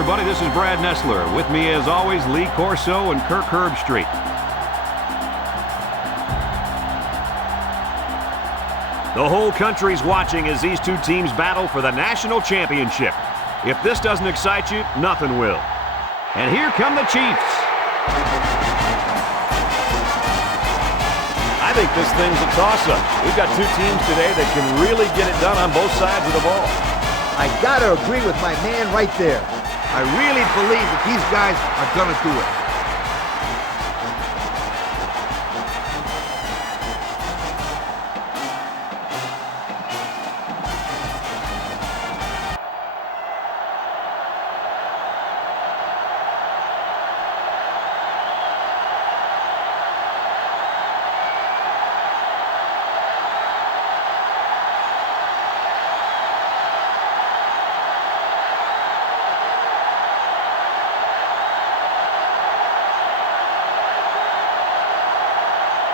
everybody. This is Brad Nessler. With me, as always, Lee Corso and Kirk Herbstreit. The whole country's watching as these two teams battle for the national championship. If this doesn't excite you, nothing will. And here come the Chiefs. I think this thing's a toss-up. We've got two teams today that can really get it done on both sides of the ball. I gotta agree with my man right there. I really believe that these guys are gonna do it.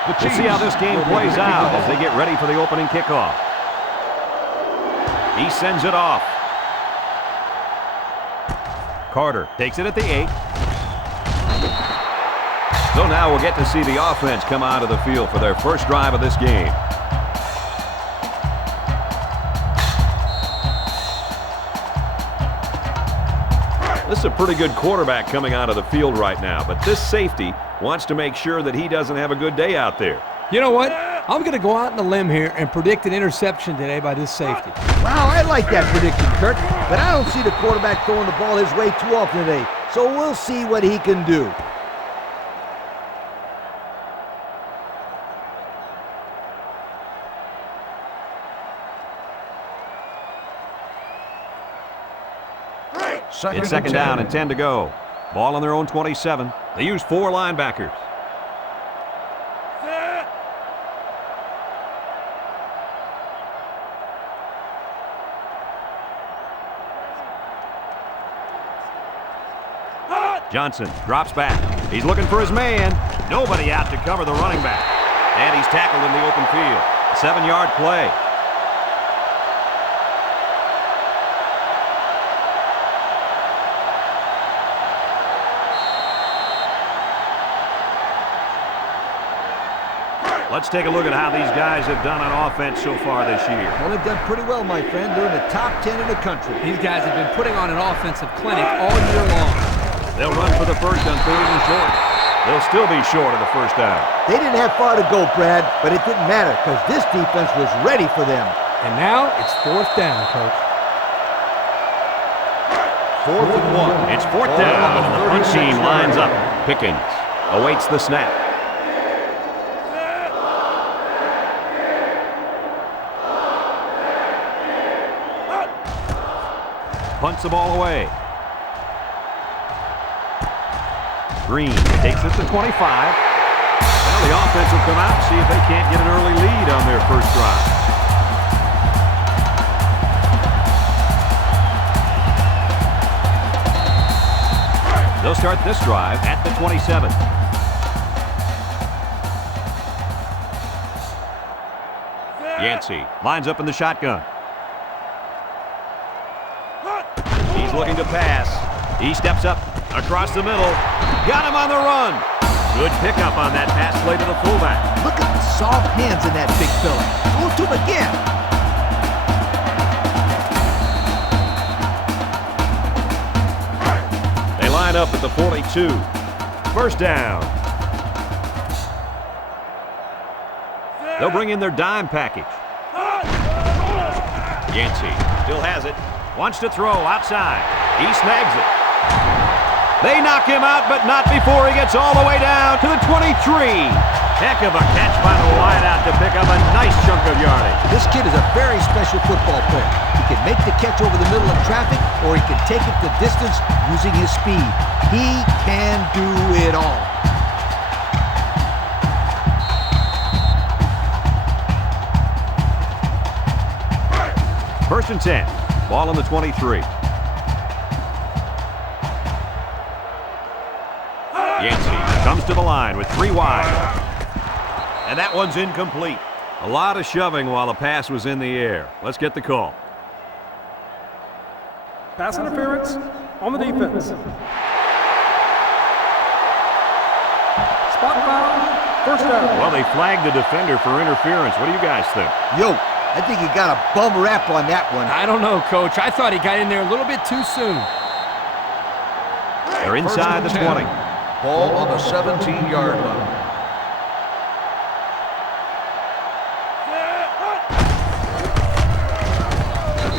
We'll see how this game plays out as they get ready for the opening kickoff. He sends it off. Carter takes it at the 8. So now we'll get to see the offense come out of the field for their first drive of this game. This is a pretty good quarterback coming out of the field right now, but this safety wants to make sure that he doesn't have a good day out there. You know what? I'm going to go out on a limb here and predict an interception today by this safety. Wow, I like that prediction, Kirk, but I don't see the quarterback throwing the ball his way too often today, so we'll see what he can do. It's second down and 10 to go. Ball on their own 27. They use 4 linebackers. Johnson drops back. He's looking for his man. Nobody out to cover the running back. And he's tackled in the open field. A 7-yard play. Let's take a look at how these guys have done on offense so far this year. Well, they've done pretty well, my friend. They're in the top 10 in the country. These guys have been putting on an offensive clinic all year long. They'll run for the first on 3rd and short. They'll still be short of the first down. They didn't have far to go, Brad, but it didn't matter because this defense was ready for them. And now it's 4th down, Coach. 4th and 1. It's 4th down, and the front team lines up. Pickens awaits the snap. Punts the ball away. Green takes it to 25. Well, the offense will come out and see if they can't get an early lead on their first drive. They'll start this drive at the 27. Yancey lines up in the shotgun. He's looking to pass. He steps up across the middle. Got him on the run. Good pickup on that pass play to the fullback. Look at the soft hands in that big fella. Go to him again. They line up at the 42. First down. They'll bring in their dime package. Yancey still has it. Wants to throw outside. He snags it. They knock him out, but not before he gets all the way down to the 23. Heck of a catch by the wideout to pick up a nice chunk of yardage. This kid is a very special football player. He can make the catch over the middle of traffic, or he can take it the distance using his speed. He can do it all. First and 10. Ball on the 23. Yancey comes to the line with 3 wide. And that one's incomplete. A lot of shoving while the pass was in the air. Let's get the call. Pass interference, on the defense. Spot foul, first down. Well, they flagged the defender for interference. What do you guys think? Yo, I think he got a bum rap on that one. I don't know, Coach. I thought he got in there a little bit too soon. They're inside the 20. Ball on the 17-yard line.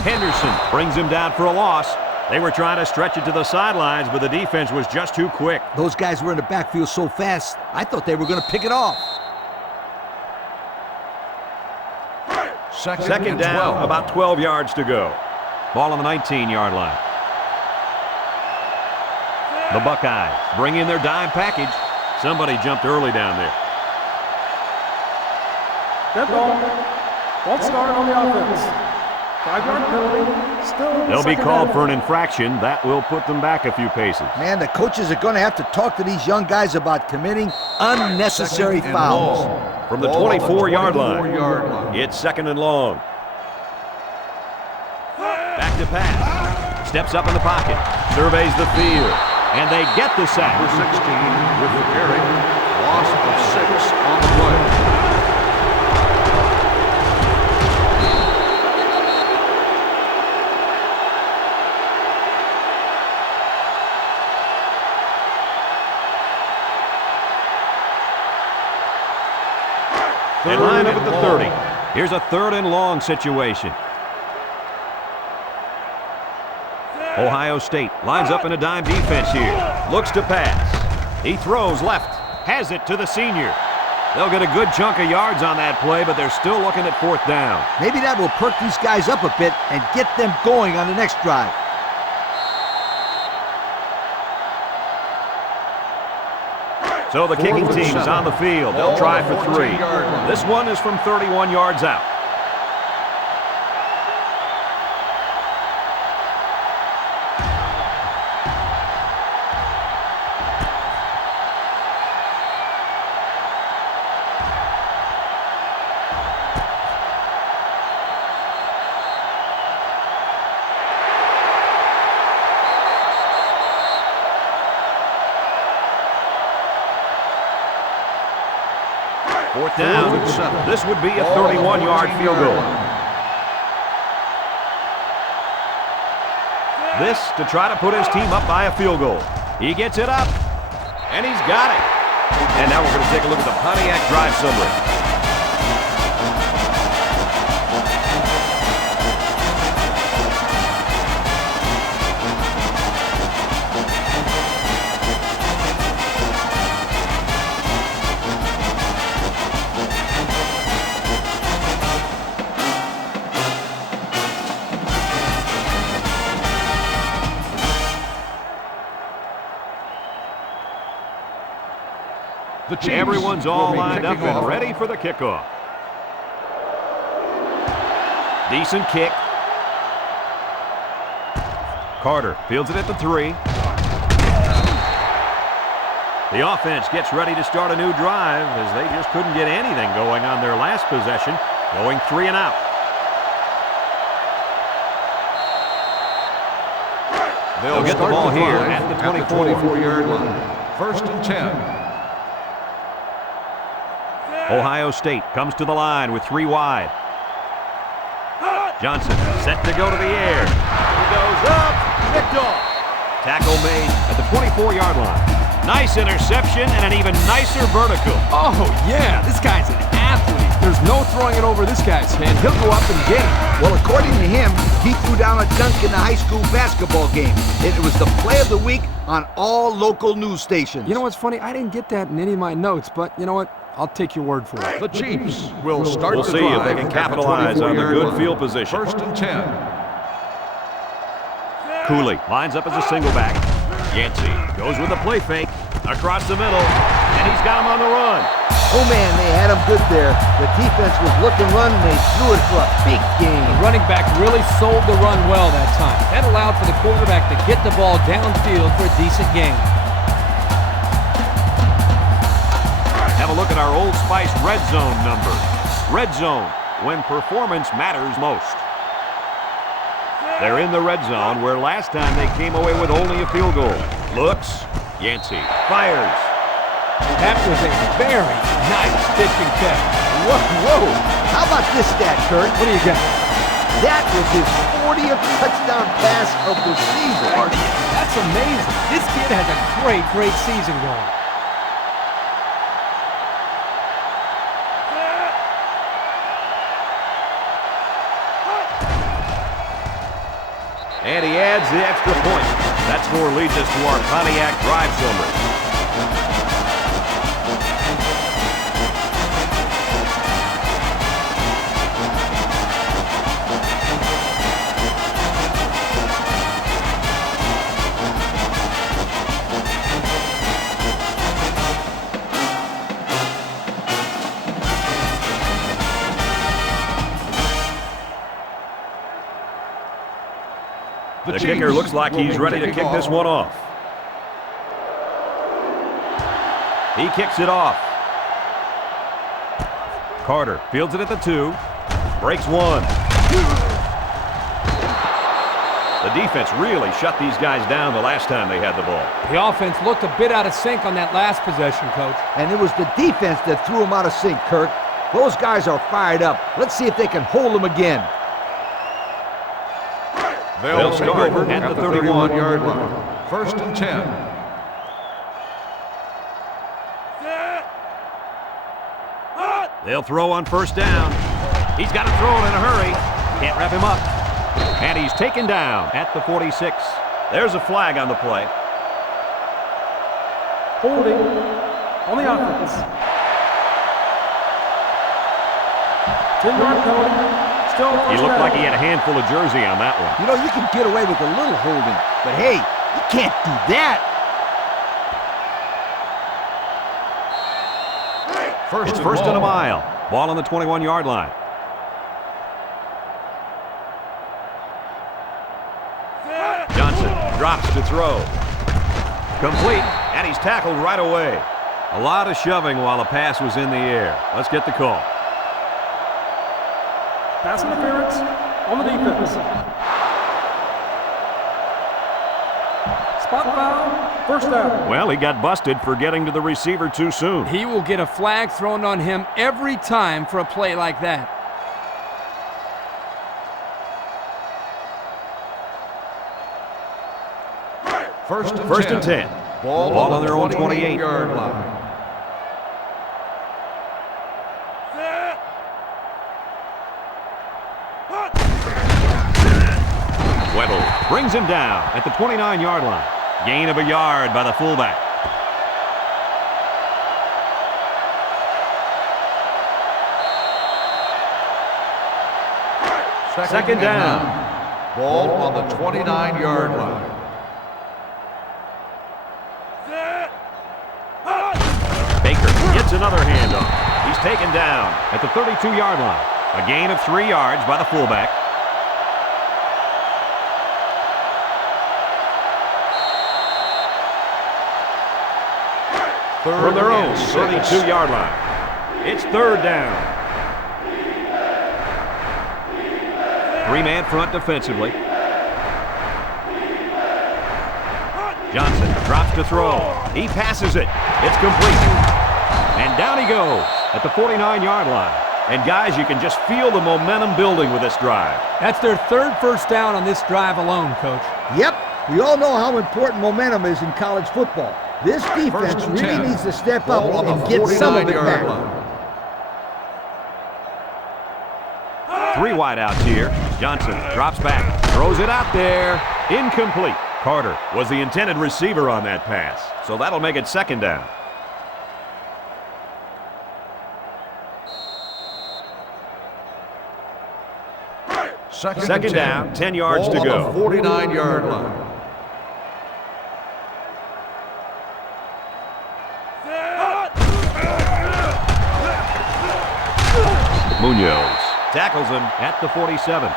Henderson brings him down for a loss. They were trying to stretch it to the sidelines, but the defense was just too quick. Those guys were in the backfield so fast, I thought they were going to pick it off. Second down, about 12 yards to go. Ball on the 19-yard line. The Buckeyes bring in their dime package. Somebody jumped early down there. Dead ball. False start on the offense. 5-yard penalty. Still They'll be second called down. for an infraction. That will put them back a few paces. Man, the coaches are going to have to talk to these young guys about committing unnecessary fouls. From the 24-yard line, it's second and long. Back to pass. Steps up in the pocket. Surveys the field. And they get the sack. Number 16 with the carry. Loss of 6 on the play. They line up at the 30. Here's a third and long situation. Ohio State lines up in a dime defense here. Looks to pass. He throws left. Has it to the senior. They'll get a good chunk of yards on that play, but they're still looking at fourth down. Maybe that will perk these guys up a bit and get them going on the next drive. So the kicking team is on the field. They'll try for 3. This one is from 31 yards out. Fourth down. This would be a 31-yard field goal. This to try to put his team up by a field goal. He gets it up, and he's got it. And now we're going to take a look at the Pontiac drive summary. Everyone's all lined up and ready for the kickoff. Decent kick. Carter fields it at the 3. The offense gets ready to start a new drive as they just couldn't get anything going on their last possession, going 3 and out. They'll get the ball here at the 24-yard line. First and 10. Ohio State comes to the line with 3 wide. Johnson set to go to the air. He goes up, picked off. Tackle made at the 24-yard line. Nice interception and an even nicer vertical. Oh, yeah, this guy's an athlete. There's no throwing it over this guy's head. He'll go up and get it. Well, according to him, he threw down a dunk in the high school basketball game. It was the play of the week on all local news stations. You know what's funny? I didn't get that in any of my notes, but you know what? I'll take your word for it. The Chiefs will start We'll the see drive if they can at the capitalize on their 24-yard good line. field position. First and 10. Cooley lines up as a single back. Yancey goes with a play fake across the middle, and he's got him on the run. Oh, man, they had him good there. The defense was look and run, and they threw it for a big gain. The running back really sold the run well that time. That allowed for the quarterback to get the ball downfield for a decent gain. Have a look at our Old Spice Red Zone numbers. Red Zone, when performance matters most. They're in the red zone where last time they came away with only a field goal. Looks. Yancey fires. That was a very nice pitching catch. Whoa. How about this stat, Kurt? What do you got? That was his 40th touchdown pass of the season. 40. That's amazing. This kid has a great season going. And he adds the extra point. That score leads us to our Pontiac drive summary. The kicker looks like he's ready to kick this one off. He kicks it off. Carter fields it at the 2. Breaks 1. The defense really shut these guys down the last time they had the ball. The offense looked a bit out of sync on that last possession, Coach. And it was the defense that threw him out of sync, Kirk. Those guys are fired up. Let's see if they can hold them again. They'll take over at the 31-yard line. 1st and 10. They'll throw on 1st down. He's got to throw it in a hurry. Can't wrap him up. And he's taken down at the 46. There's a flag on the play. Holding on the offense. 10-yard penalty. He looked like he had a handful of jersey on that one. You know, you can get away with a little holding, but hey, you can't do that. It's first and a mile. Ball on the 21-yard line. Johnson drops to throw. Complete, and he's tackled right away. A lot of shoving while the pass was in the air. Let's get the call. Pass interference on the defense. Spot foul, 1st down. Well, he got busted for getting to the receiver too soon. He will get a flag thrown on him every time for a play like that. First and 10. Ball on their own 28-yard line. Weddle brings him down at the 29-yard line. Gain of a yard by the fullback. Second down. Ball on the 29-yard line. Baker gets another handoff. He's taken down at the 32-yard line. A gain of 3 yards by the fullback. From their own 32-yard line. It's 3rd down. 3-man front defensively. Johnson drops to throw. He passes it. It's complete. And down he goes at the 49-yard line. And guys, you can just feel the momentum building with this drive. That's their 3rd first down on this drive alone, Coach. Yep, we all know how important momentum is in college football. This defense really needs to step up and get some of it back. 3 wideouts here. Johnson drops back, throws it out there. Incomplete. Carter was the intended receiver on that pass, so that'll make it 2nd down. Second down, 10 yards to go. 49-yard line. Munoz tackles him at the 47.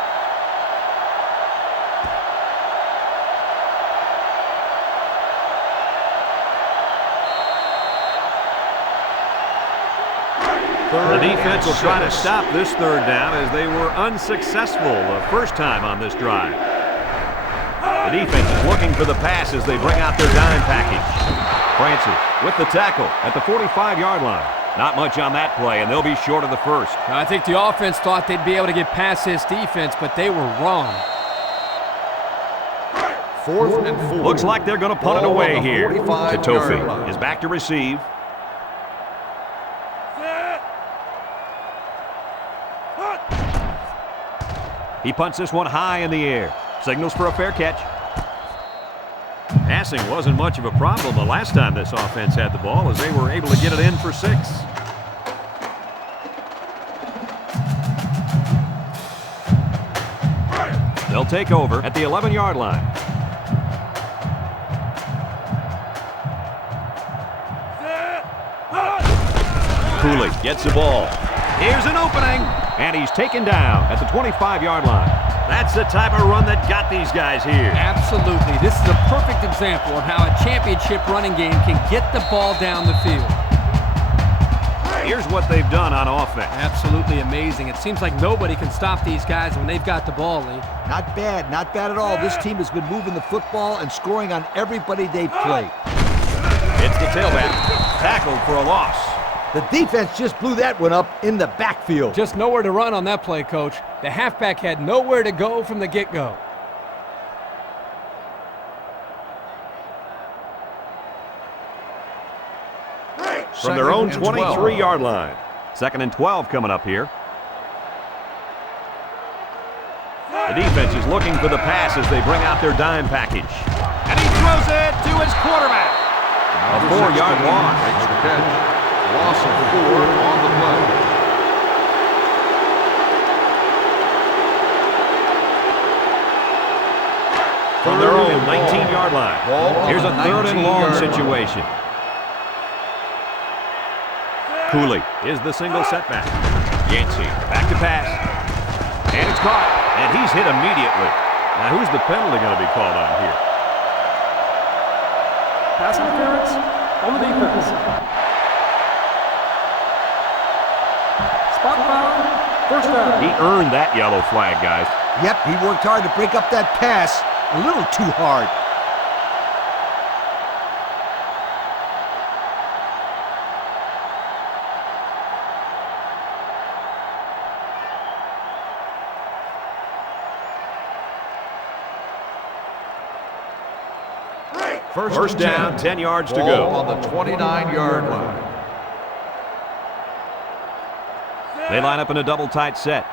The defense will try to stop this 3rd down as they were unsuccessful the first time on this drive. The defense is looking for the pass as they bring out their dime package. Francis with the tackle at the 45-yard line. Not much on that play, and they'll be short of the first. I think the offense thought they'd be able to get past this defense, but they were wrong. 4th and 4. Looks like they're going to punt it away here. 45-yard Tofi line. is back to receive. He punts this one high in the air. Signals for a fair catch. Passing wasn't much of a problem the last time this offense had the ball, as they were able to get it in for 6. They'll take over at the 11-yard line. Cooley gets the ball. Here's an opening, and he's taken down at the 25-yard line. That's the type of run that got these guys here. Absolutely. This is a perfect example of how a championship running game can get the ball down the field. Here's what they've done on offense. Absolutely amazing. It seems like nobody can stop these guys when they've got the ball, Lee. Not bad at all. This team has been moving the football and scoring on everybody they've played. It's the tailback. Tackled for a loss. The defense just blew that one up in the backfield. Just nowhere to run on that play, Coach. The halfback had nowhere to go from the get-go. From their own 23-yard line. 2nd and 12 coming up here. The defense is looking for the pass as they bring out their dime package. And he throws it to his quarterback. A 4-yard loss. Makes the catch. Loss of 4 on the play. From their own 19-yard line. Here's a 3rd and long situation. Cooley is the single setback. Yancey back to pass. And it's caught. And he's hit immediately. Now who's the penalty going to be called on here? Pass interference on the defense. Spot foul, 1st down. He earned that yellow flag, guys. Yep, he worked hard to break up that pass. A little too hard. First down, 10 yards to Ball go. on the 29-yard line. They line up in a double tight set.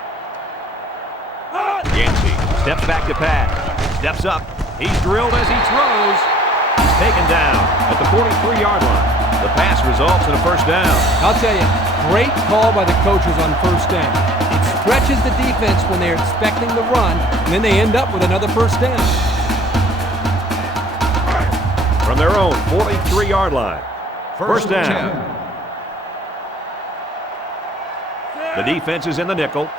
Yancey steps back to pass. Steps up. He's drilled as he throws. He's taken down at the 43-yard line. The pass results in a 1st down. I'll tell you, great call by the coaches on 1st down. It stretches the defense when they're expecting the run, and then they end up with another 1st down. From their own 43-yard line. 1st down. 10. The defense is in the nickel.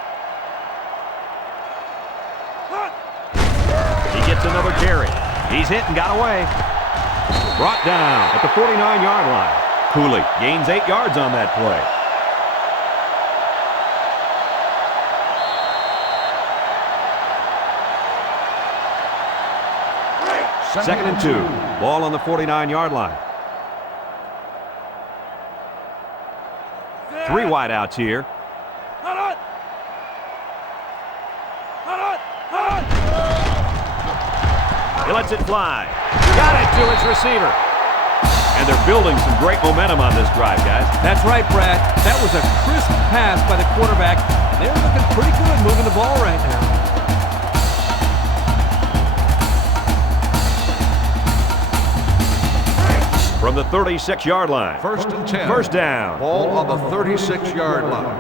He gets another carry. He's hit and got away. Brought down at the 49-yard line. Cooley gains 8 yards on that play. Second and 2. Ball on the 49-yard line. 3 wideouts here. He lets it fly. Got it to his receiver. And they're building some great momentum on this drive, guys. That's right, Brad. That was a crisp pass by the quarterback. They're looking pretty good moving the ball right now. From the 36-yard line. 1st and 10. 1st down. Ball on the 36-yard line.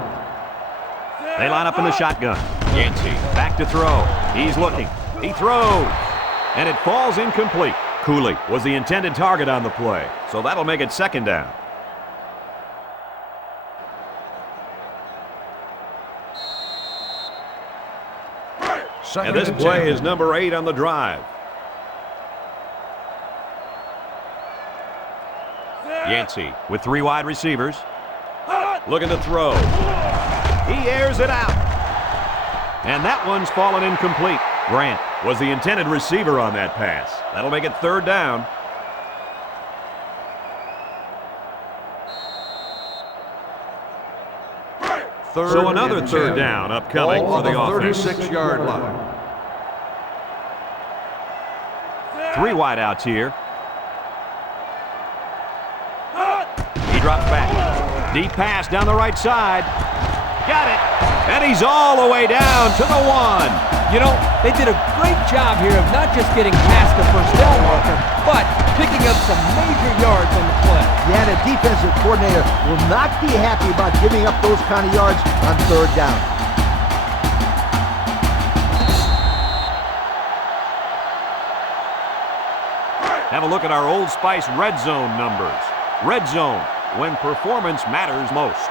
They line up in the shotgun. Yancey back to throw. He's looking. He throws. And it falls incomplete. Cooley was the intended target on the play, so that'll make it 2nd down. And this play is number 8 on the drive. Yancey with 3 wide receivers. Looking to throw. He airs it out. And that one's fallen incomplete. Grant was the intended receiver on that pass. That'll make it third down. So another third down upcoming for the offense. 36-yard line. 3 wideouts here. He drops back. Deep pass down the right side. Got it. And he's all the way down to the 1. You know, they did a great job here of not just getting past the first down marker, but picking up some major yards on the play. Yeah, the defensive coordinator will not be happy about giving up those kind of yards on third down. Have a look at our Old Spice red zone numbers. Red zone, when performance matters most.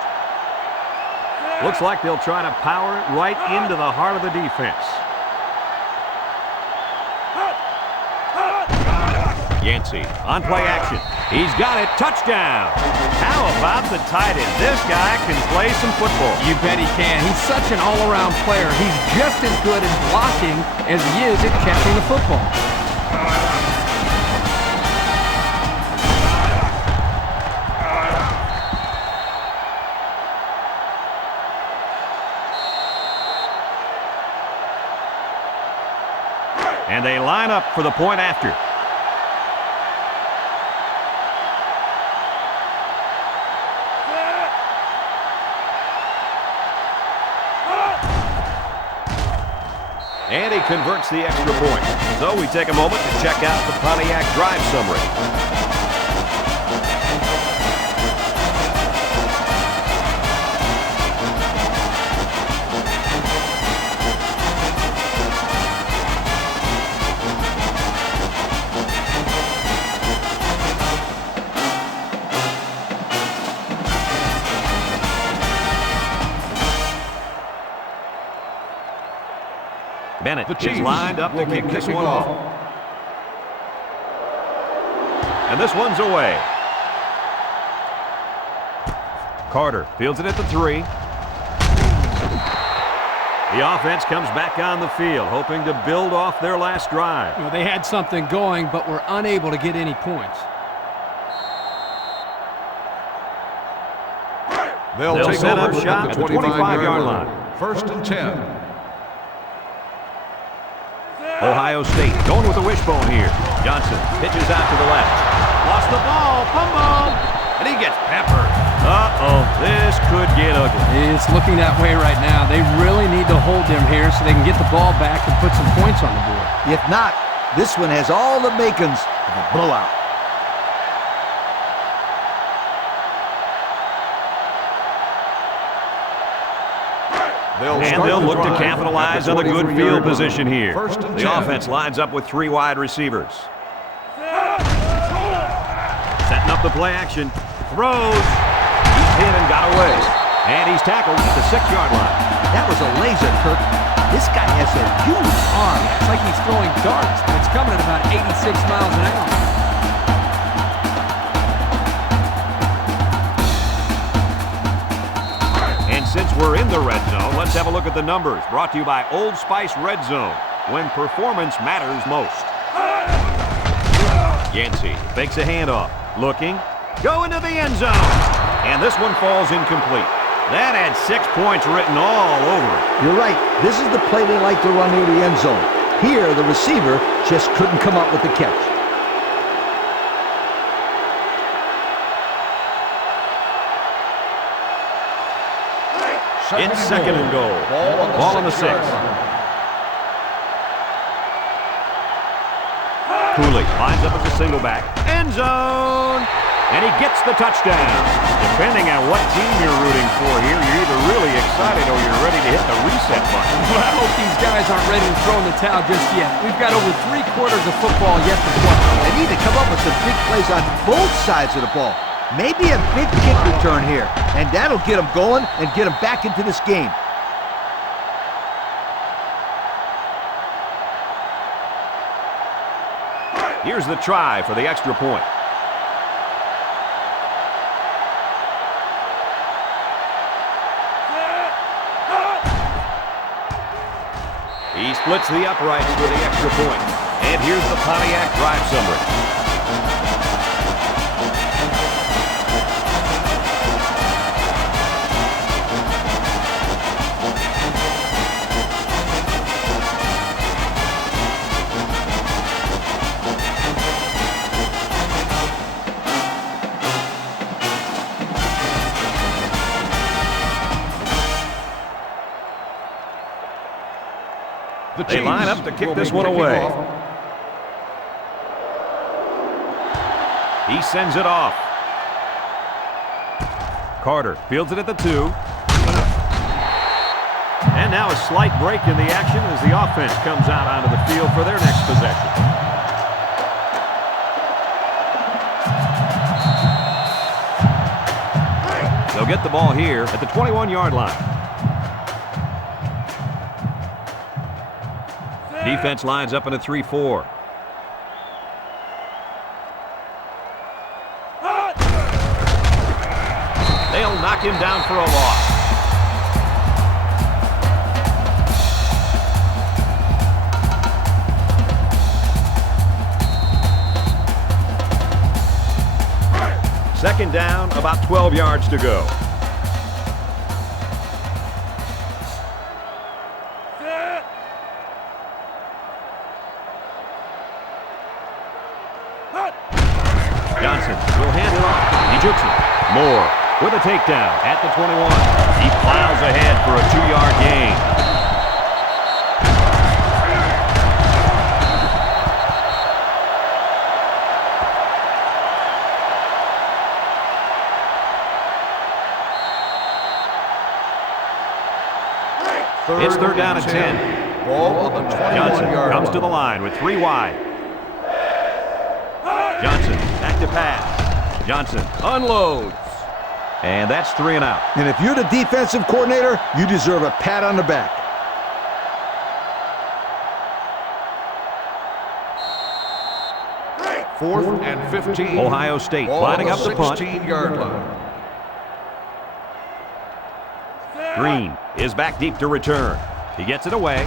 Looks like they'll try to power it right into the heart of the defense. Yancey on play action. He's got it. Touchdown. How about the tight end? This guy can play some football. You bet he can. He's such an all-around player. He's just as good at blocking as he is at catching the football. And they line up for the point after. And he converts the extra point. So we take a moment to check out the Pontiac drive summary. Bennett is lined up to kick this one off. And this one's away. Carter fields it at the 3. The offense comes back on the field, hoping to build off their last drive. You know, they had something going, but were unable to get any points. They'll set up over shop at the 25-yard line. First and 10. Ohio State going with a wishbone here. Johnson pitches out to the left. Lost the ball. Fumble. And he gets peppered. Uh-oh. This could get ugly. It's looking that way right now. They really need to hold them here so they can get the ball back and put some points on the board. If not, this one has all the makings of a blowout. They'll look to capitalize on the good field position here. The 10. offense lines up with 3 wide receivers. Setting up the play action. Throws. He's hit and got away. And he's tackled at the 6-yard line. That was a laser, Kirk. This guy has a huge arm. It's like he's throwing darts, but it's coming at about 86 miles an hour. Since we're in the red zone, let's have a look at the numbers. Brought to you by Old Spice Red Zone, when performance matters most. Yancey fakes a handoff. Looking. Going to the end zone. And this one falls incomplete. That had 6 points written all over it. You're right. This is the play they like to run near the end zone. Here, the receiver just couldn't come up with the catch. It's second and goal. Ball on the 6. Cooley lines up as a single back. End zone. And he gets the touchdown. Depending on what team you're rooting for here, you're either really excited or you're ready to hit the reset button. Well, I hope these guys aren't ready to throw in the towel just yet. We've got over 3/4 of football yet to play. They need to come up with some big plays on both sides of the ball. Maybe a big kick return here, and that'll get them going and get them back into this game. Here's the try for the extra point. He splits the uprights with the extra point. And here's the Pontiac drive summary. They line up to kick this one away. He sends it off. Carter fields it at the 2. And now a slight break in the action as the offense comes out onto the field for their next possession. They'll get the ball here at the 21-yard line. Defense lines up in a 3-4. They'll knock him down for a loss. Second down, about 12 yards to go. Moore with a takedown at the 21. He plows ahead for a 2-yard gain. It's third down and 10. Ball on the 21-yard Johnson line. comes to the line with 3 wide. Johnson back to pass. Johnson unloads. And that's 3 and out. And if you're the defensive coordinator, you deserve a pat on the back. Fourth and 15. Ohio State Ball lining on up the punt. 16-yard line. Green is back deep to return. He gets it away.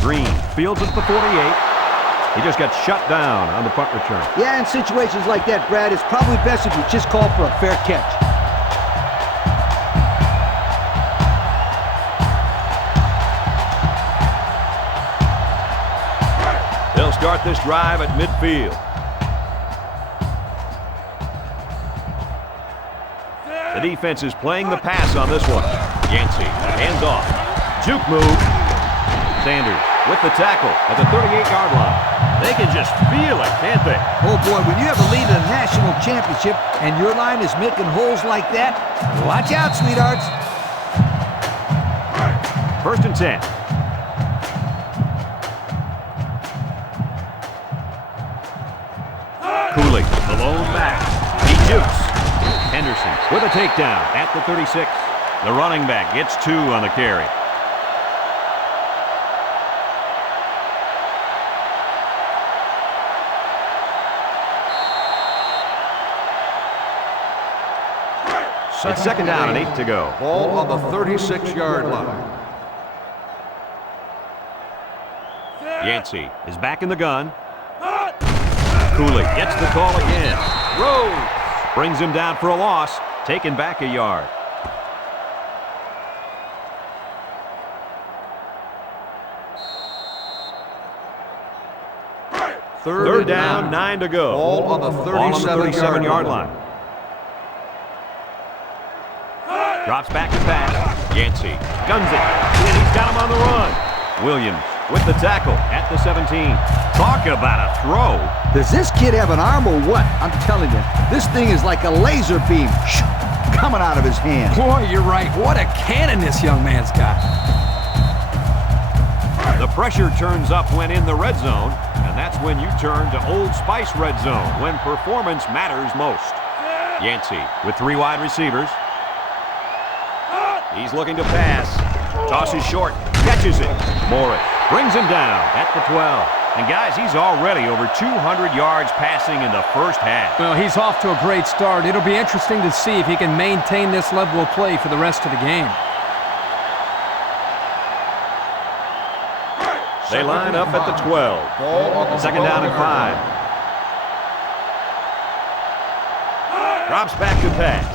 Green fields it at the 48. He just got shut down on the punt return. Yeah, in situations like that, Brad, it's probably best if you just call for a fair catch. They'll start this drive at midfield. The defense is playing the pass on this one. Yancey, hands off. Juke move. Sanders with the tackle at the 38-yard line. They can just feel it, can't they? Oh, boy, when you have a lead in a national championship and your line is making holes like that, watch out, sweethearts. First and 10. Cooley, the lone back. He jukes. Henderson with a takedown at the 36. The running back gets 2 on the carry. It's second down and 8 to go. Ball on the 36-yard line. Yancey is back in the gun. Cooley gets the call again. Rose brings him down for a loss, taken back a yard. Third down, 9 to go. Ball on the 37-yard line. Drops back to pass. Yancey guns it, and he's got him on the run. Williams with the tackle at the 17. Talk about a throw. Does this kid have an arm or what? I'm telling you, this thing is like a laser beam coming out of his hand. Boy, you're right. What a cannon this young man's got. The pressure turns up when in the red zone, and that's when you turn to Old Spice Red Zone, when performance matters most. Yancey with 3 wide receivers. He's looking to pass. Tosses short. Catches it. Morris brings him down at the 12. And guys, he's already over 200 yards passing in the first half. Well, he's off to a great start. It'll be interesting to see if he can maintain this level of play for the rest of the game. They line up at the 12. Ball on the Second down and 5. Drops back to pass.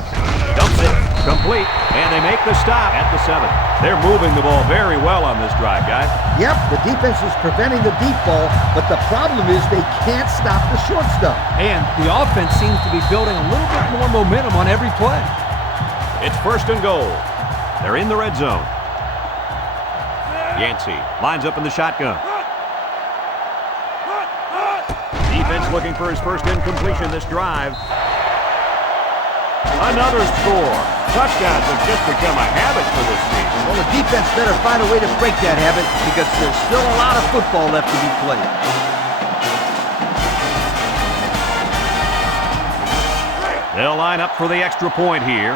Dumps it. Complete. And they make the stop at the 7. They're moving the ball very well on this drive, guys. Yep, the defense is preventing the deep ball, but the problem is they can't stop the short stuff. And the offense seems to be building a little bit more momentum on every play. It's first and goal. They're in the red zone. Yancey lines up in the shotgun. Defense looking for his first incompletion this drive. Another score. Touchdowns have just become a habit for this team. Well, the defense better find a way to break that habit because there's still a lot of football left to be played. They'll line up for the extra point here.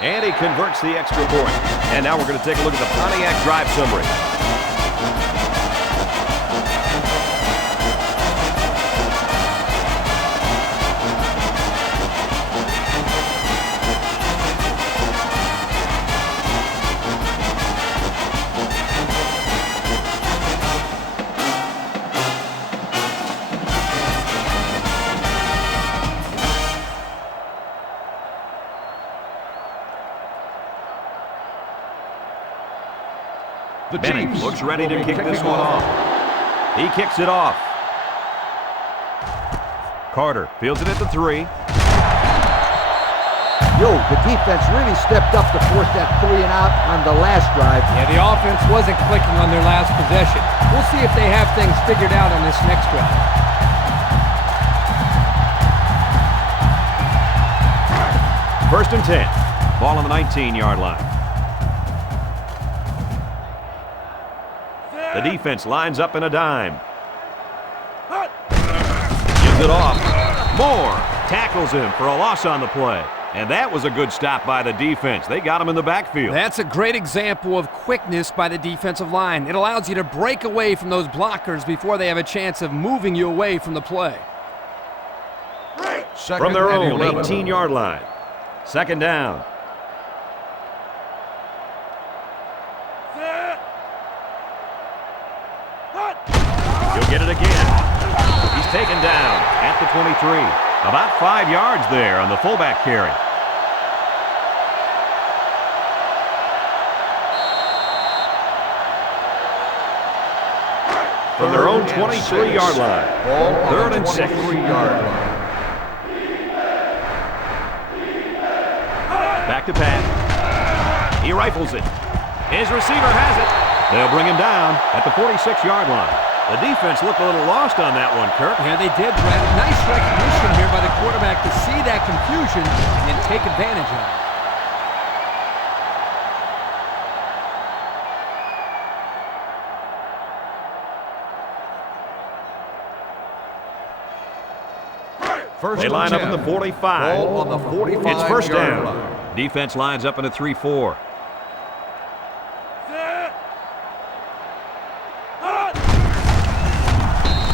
And he converts the extra point. And now we're going to take a look at the Pontiac drive summary. The Bennett Chiefs looks ready to will be kick this kicking one off. He kicks it off. Carter fields it at the 3. Yo, the defense really stepped up to force that 3 and out on the last drive. Yeah, the offense wasn't clicking on their last possession. We'll see if they have things figured out on this next drive. First and 10. Ball on the 19-yard line. The defense lines up in a dime. Gives it off. Moore tackles him for a loss on the play. And that was a good stop by the defense. They got him in the backfield. That's a great example of quickness by the defensive line. It allows you to break away from those blockers before they have a chance of moving you away from the play. From their own 18-yard line. Second down. He'll get it again. He's taken down at the 23. About 5 yards there on the fullback carry. From their own 23-yard line. Third and 6. 23-yard line. Back to Pat. He rifles it. His receiver has it. They'll bring him down at the 46-yard line. The defense looked a little lost on that one, Kirk. Yeah, they did, Brad. Nice recognition here by the quarterback to see that confusion and take advantage of it. They line up in the 45. Ball on the 45. It's first down. Line. Defense lines up in a 3-4.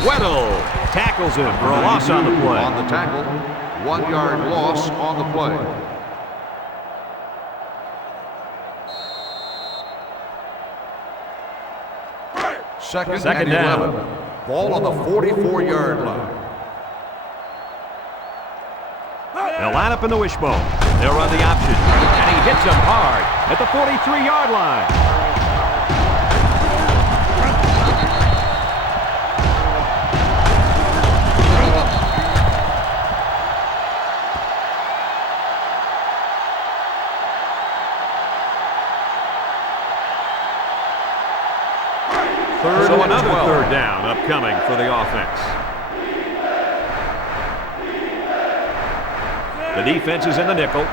Weddle tackles him for a loss on the play. On the tackle, 1-yard loss on the play. Second down. 11. Ball on the 44-yard line. They'll line up in the wishbone. They'll run the option. And he hits him hard at the 43-yard line. So another 12. third down upcoming for the offense. The defense is in the nickel.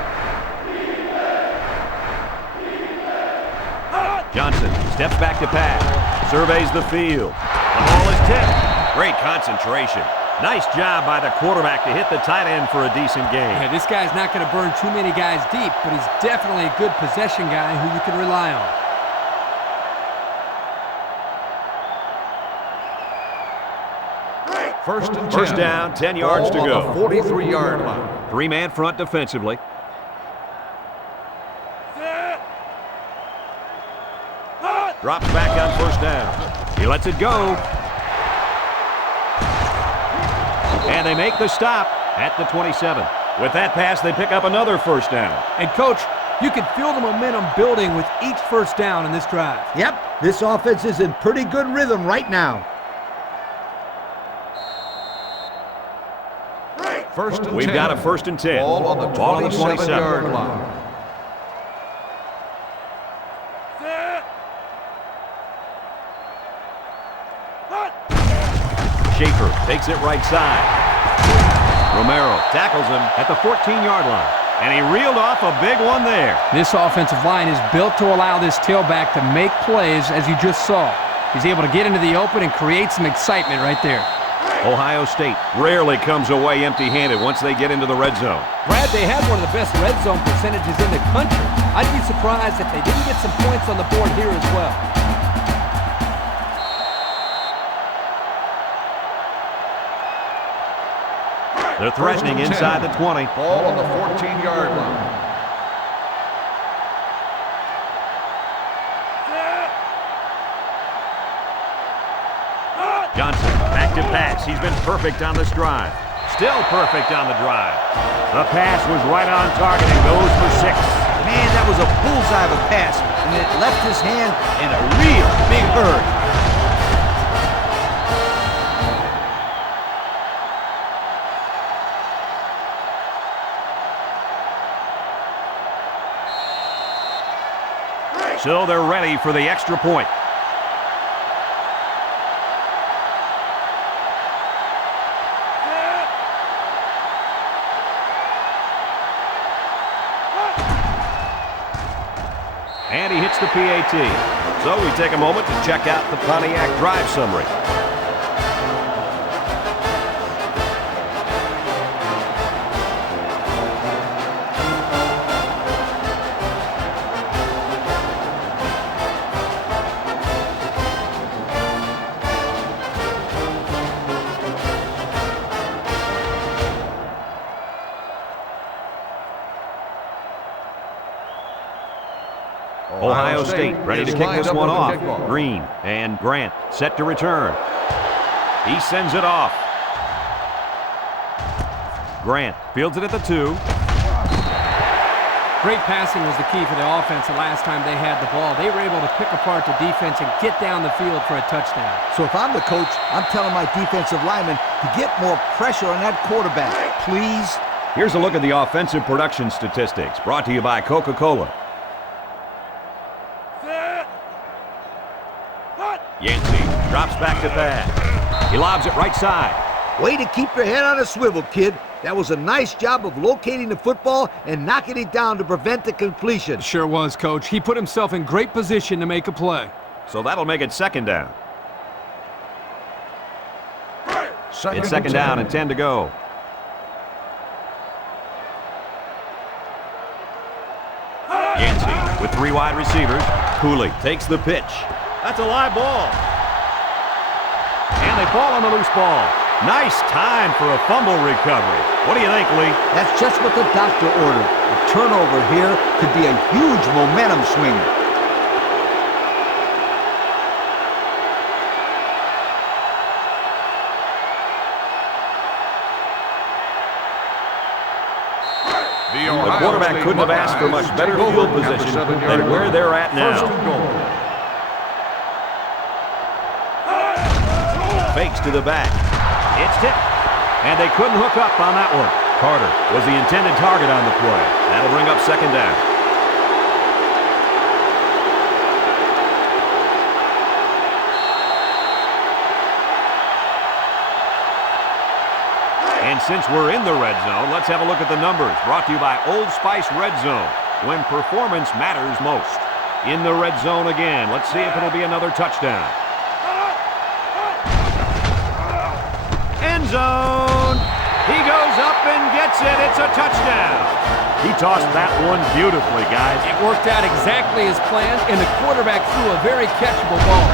Johnson steps back to pass. Surveys the field. The ball is tipped. Great concentration. Nice job by the quarterback to hit the tight end for a decent game. Yeah, this guy's not going to burn too many guys deep, but he's definitely a good possession guy who you can rely on. First and 10. First down, 10 yards to Ball go. on the 43-yard line. Three-man front defensively. Drops back on first down. He lets it go. And they make the stop at the 27. With that pass, they pick up another first down. And, Coach, you can feel the momentum building with each first down in this drive. Yep, this offense is in pretty good rhythm right now. We've got a 1st and 10. Ball on the 27-yard line. Schaefer takes it right side. Romero tackles him at the 14-yard line. And he reeled off a big one there. This offensive line is built to allow this tailback to make plays, as you just saw. He's able to get into the open and create some excitement right there. Ohio State rarely comes away empty-handed once they get into the red zone. Brad, they have one of the best red zone percentages in the country. I'd be surprised if they didn't get some points on the board here as well. They're threatening inside the 20. Ball on the 14-yard line. Johnson, back to pass. He's been perfect on this drive. Still perfect on the drive. The pass was right on target and goes for 6. Man, that was a bullseye of a pass, and it left his hand in a real big hurry. So they're ready for the extra point. And he hits the PAT. So we take a moment to check out the Pontiac drive summary. Ohio State ready to kick this one off. Green and Grant set to return. He sends it off. Grant fields it at the 2. Great passing was the key for the offense the last time they had the ball. They were able to pick apart the defense and get down the field for a touchdown. So if I'm the coach, I'm telling my defensive linemen to get more pressure on that quarterback, please. Here's a look at the offensive production statistics brought to you by Coca-Cola. Yancey drops back to pass. He lobs it right side. Way to keep your head on a swivel, kid. That was a nice job of locating the football and knocking it down to prevent the completion. Sure was, Coach. He put himself in great position to make a play. So that'll make it 2nd down. It's 2nd down and 10 to go. Yancey with 3 wide receivers. Cooley takes the pitch. That's a live ball. And they fall on the loose ball. Nice time for a fumble recovery. What do you think, Lee? That's just what the doctor ordered. A turnover here could be a huge momentum swinger. The quarterback couldn't have asked for much better field position than where they're at now. Fakes to the back. It's tipped. And they couldn't hook up on that one. Carter was the intended target on the play. That'll bring up 2nd down. And since we're in the red zone, let's have a look at the numbers. Brought to you by Old Spice Red Zone, when performance matters most. In the red zone again. Let's see if it'll be another touchdown. End zone. He goes up and gets it. It's a touchdown. He tossed that one beautifully, guys. It worked out exactly as planned, and the quarterback threw a very catchable ball.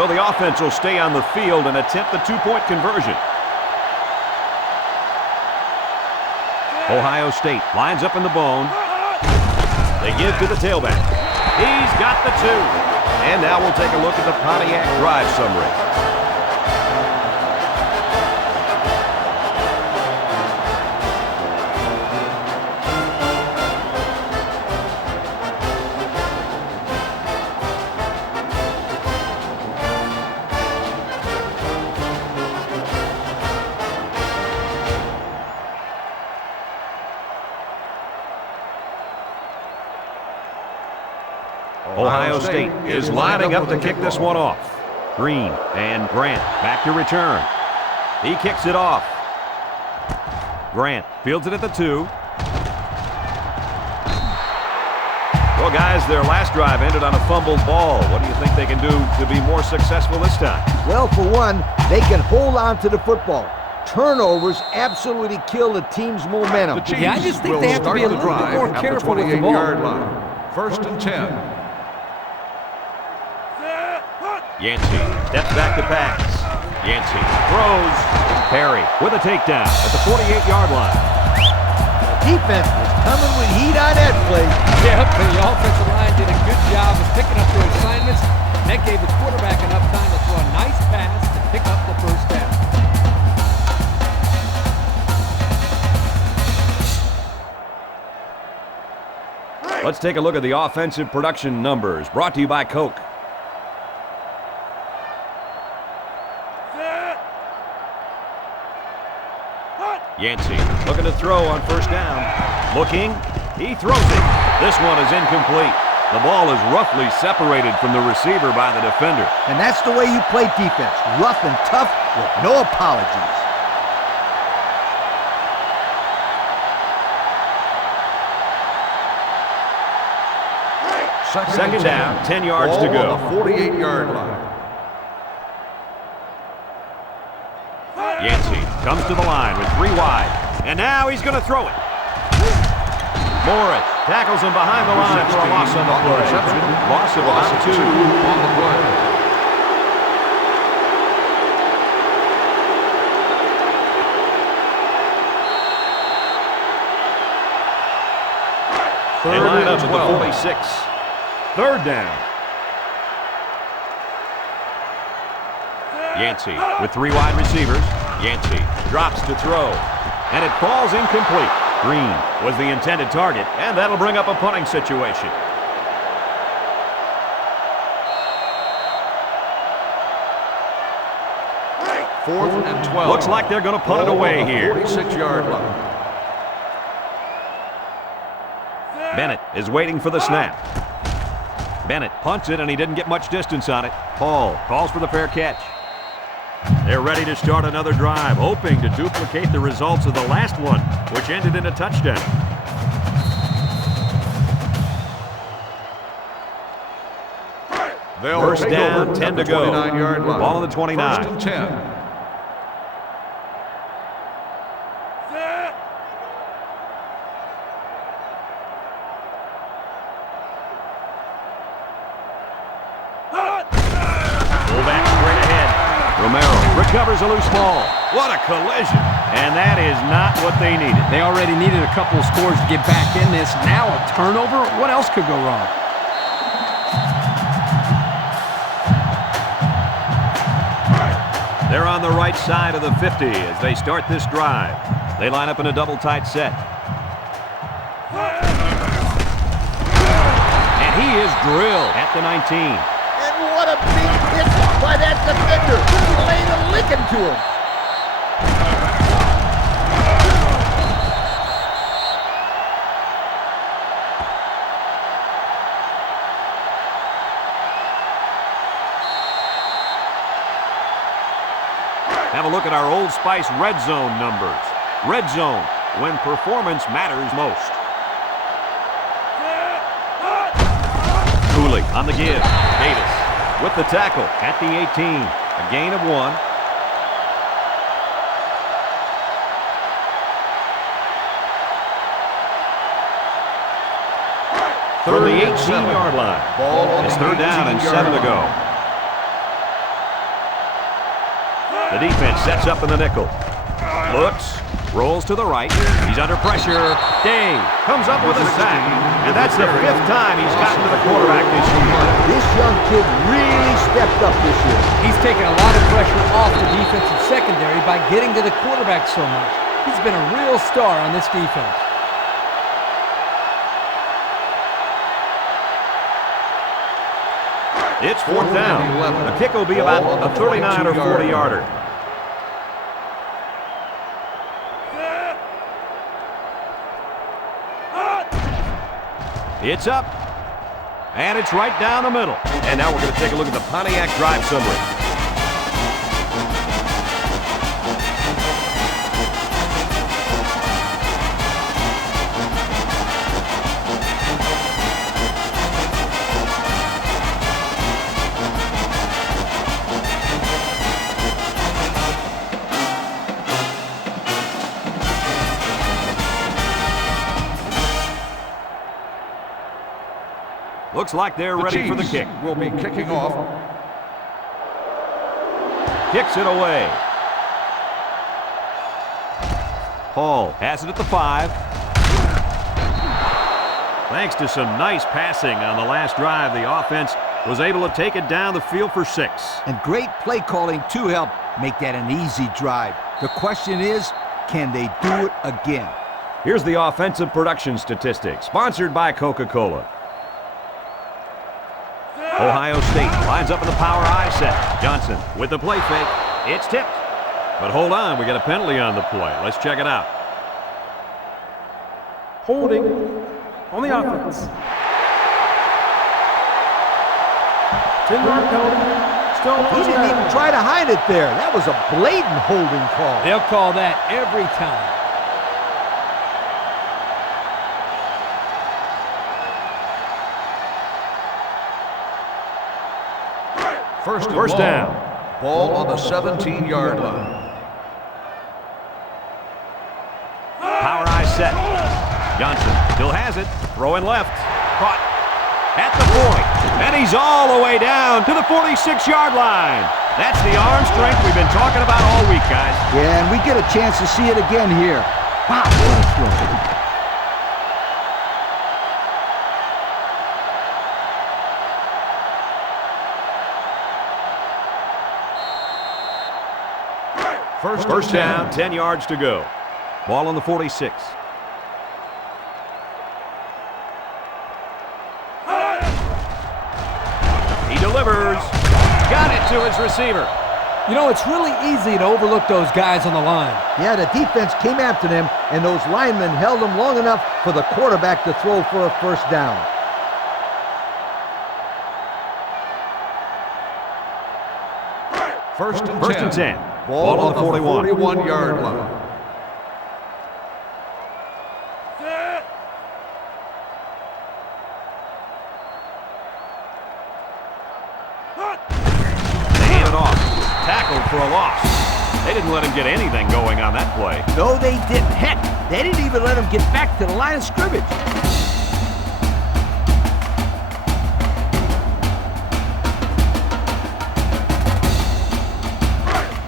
So the offense will stay on the field and attempt the two-point conversion. Ohio State lines up in the bone. They give to the tailback. He's got the two. And now we'll take a look at the Pontiac drive summary. Ohio State is lining up to kick this one off. Green and Grant back to return. He kicks it off. Grant fields it at the 2. Well, guys, their last drive ended on a fumbled ball. What do you think they can do to be more successful this time? Well, for one, they can hold on to the football. Turnovers absolutely kill the team's momentum. Yeah, I just think they have to be a little bit more careful with the ball. 28-yard line. First and 10. Yancey steps back to pass. Yancey throws. Perry with a takedown at the 48-yard line. Defense was coming with heat on that play. Yep, the offensive line did a good job of picking up their assignments. And that gave the quarterback enough time to throw a nice pass to pick up the first down. Let's take a look at the offensive production numbers brought to you by Coke. Yancey looking to throw on first down. Looking. He throws it. This one is incomplete. The ball is roughly separated from the receiver by the defender. And that's the way you play defense. Rough and tough with no apologies. Second down, 10 yards to go. On the 48-yard line. Yancey comes to the line with 3 wide. And now he's going to throw it. Morris tackles him behind the line for a loss on the play. Loss of about 2 on the play. They line up at the 46. Third down. Yancey with 3 wide receivers. Yancey drops to throw. And it falls incomplete. Green was the intended target, and that'll bring up a punting situation. Fourth and 12. Looks like they're going to punt it away here. 46-yard line. Bennett is waiting for the snap. Bennett punts it, and he didn't get much distance on it. Hall calls for the fair catch. They're ready to start another drive, hoping to duplicate the results of the last one, which ended in a touchdown. First down, 10 to go. Ball on the 29. First and 10. Recovers a loose ball. What a collision. And that is not what they needed. They already needed a couple of scores to get back in this. Now a turnover? What else could go wrong? They're on the right side of the 50 as they start this drive. They line up in a double tight set. And he is drilled at the 19. And what a big hit by that defender. Laying a licking to him. Have a look at our Old Spice Red Zone numbers. Red Zone, when performance matters most. Cooley on the give. Davis with the tackle at the 18. A gain of 1. From the 18-yard line. Ball on It's the third down and 7 to go. The defense sets up in the nickel. Looks, rolls to the right. He's under pressure. Day comes up with a sack. And that's the 5th time he's gotten to the quarterback this year. This young kid really stepped up this year. He's taken a lot of pressure off the defensive secondary by getting to the quarterback so much. He's been a real star on this defense. It's 4th down. The kick will be about a 39 or 40-yarder. It's up, and it's right down the middle. And now we're going to take a look at the Pontiac drive summary. Looks like they're ready for the kick. Will be kicking off. Kicks it away. Hall has it at the 5. Thanks to some nice passing on the last drive, the offense was able to take it down the field for 6. And great play calling to help make that an easy drive. The question is, can they do it again? Here's the offensive production statistics, sponsored by Coca-Cola. Ohio State lines up in the power I set. Johnson with the play fake. It's tipped. But hold on, we got a penalty on the play. Let's check it out. Holding on the offense. 10-yard penalty. Still He didn't even try to hide it there. That was a blatant holding call. They'll call that every time. First down. Ball on the 17-yard line. Power I set. Johnson still has it. Throwing left. Caught at the point. And he's all the way down to the 46-yard line. That's the arm strength we've been talking about all week, guys. Yeah, and we get a chance to see it again here. Wow, what a throw. First down, 10 yards to go. Ball on the 46. He delivers. Got it to his receiver. You know, it's really easy to overlook those guys on the line. Yeah, the defense came after them, and those linemen held them long enough for the quarterback to throw for a first down. First and 10. Ball on the 41-yard line. They hand it off. Tackled for a loss. They didn't let him get anything going on that play. No, they didn't. Heck, they didn't even let him get back to the line of scrimmage.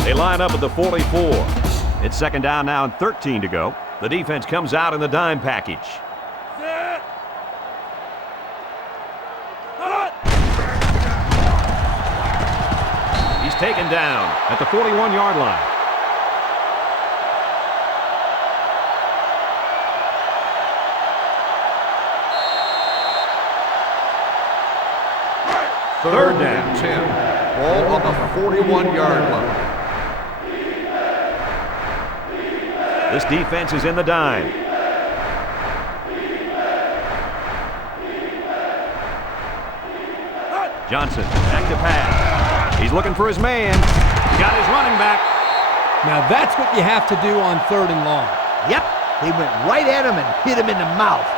They line up at the 44. It's second down now and 13 to go. The defense comes out in the dime package. He's taken down at the 41-yard line. Third down. 10. Ball on the 41-yard line. This defense is in the dime. Johnson, back to pass. He's looking for his man. Got his running back. Now that's what you have to do on 3rd and long. Yep, they went right at him and hit him in the mouth.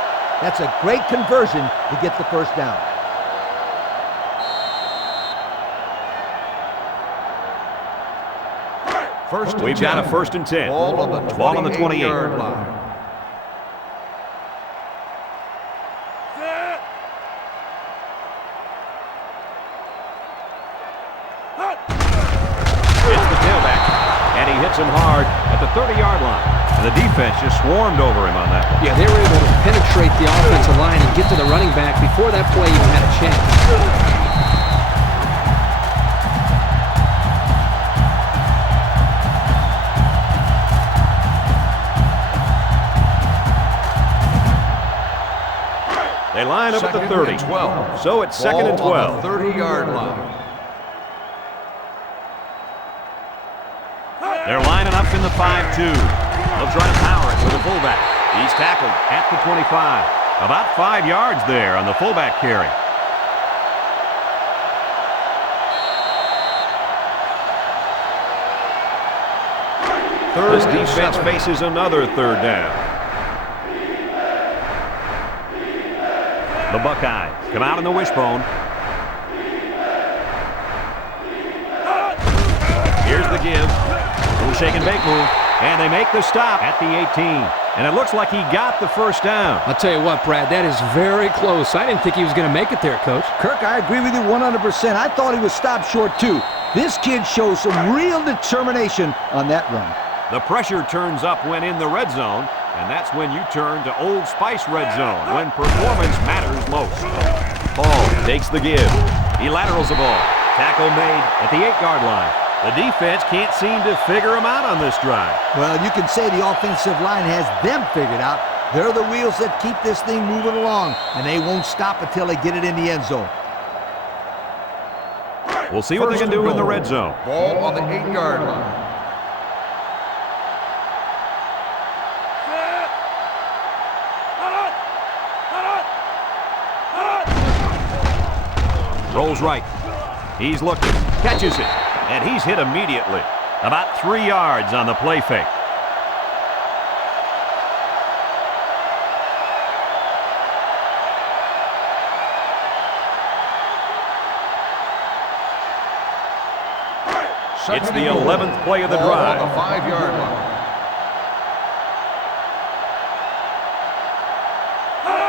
That's a great conversion to get the first down. We've got a 1st and 10. Ball on the 28-yard line. It's the tailback. hits him hard at the 30-yard line. And the defense just swarmed over him on that one. Yeah, they were able to penetrate the offensive line and get to the running back before that play even had a chance. They line up at the 30. 12. So it's second and 12. 30-yard line. They're lining up in the 5-2. They'll try to power it with a fullback. He's tackled at the 25. About 5 yards there on the fullback carry. This defense faces another third down. The Buckeyes come out in the wishbone. Here's the give. Little shake and bake move. And they make the stop at the 18. And it looks like he got the first down. I'll tell you what, Brad, that is very close. I didn't think he was going to make it there, Coach. Kirk, I agree with you 100%. I thought he was stopped short, too. This kid shows some real determination on that run. The pressure turns up when in the red zone, and that's when you turn to Old Spice red zone, when performance matters most. Paul takes the give. He laterals the ball. Tackle made at the 8-yard line. The defense can't seem to figure him out on this drive. Well, you can say the offensive line has them figured out. They're the wheels that keep this thing moving along, and they won't stop until they get it in the end zone. We'll see what they can do in the red zone. Ball on the 8-yard line. Rolls right. He's looking. Catches it. And he's hit immediately. About 3 yards on the play fake. It's the 11th play of the drive. On the 5-yard line.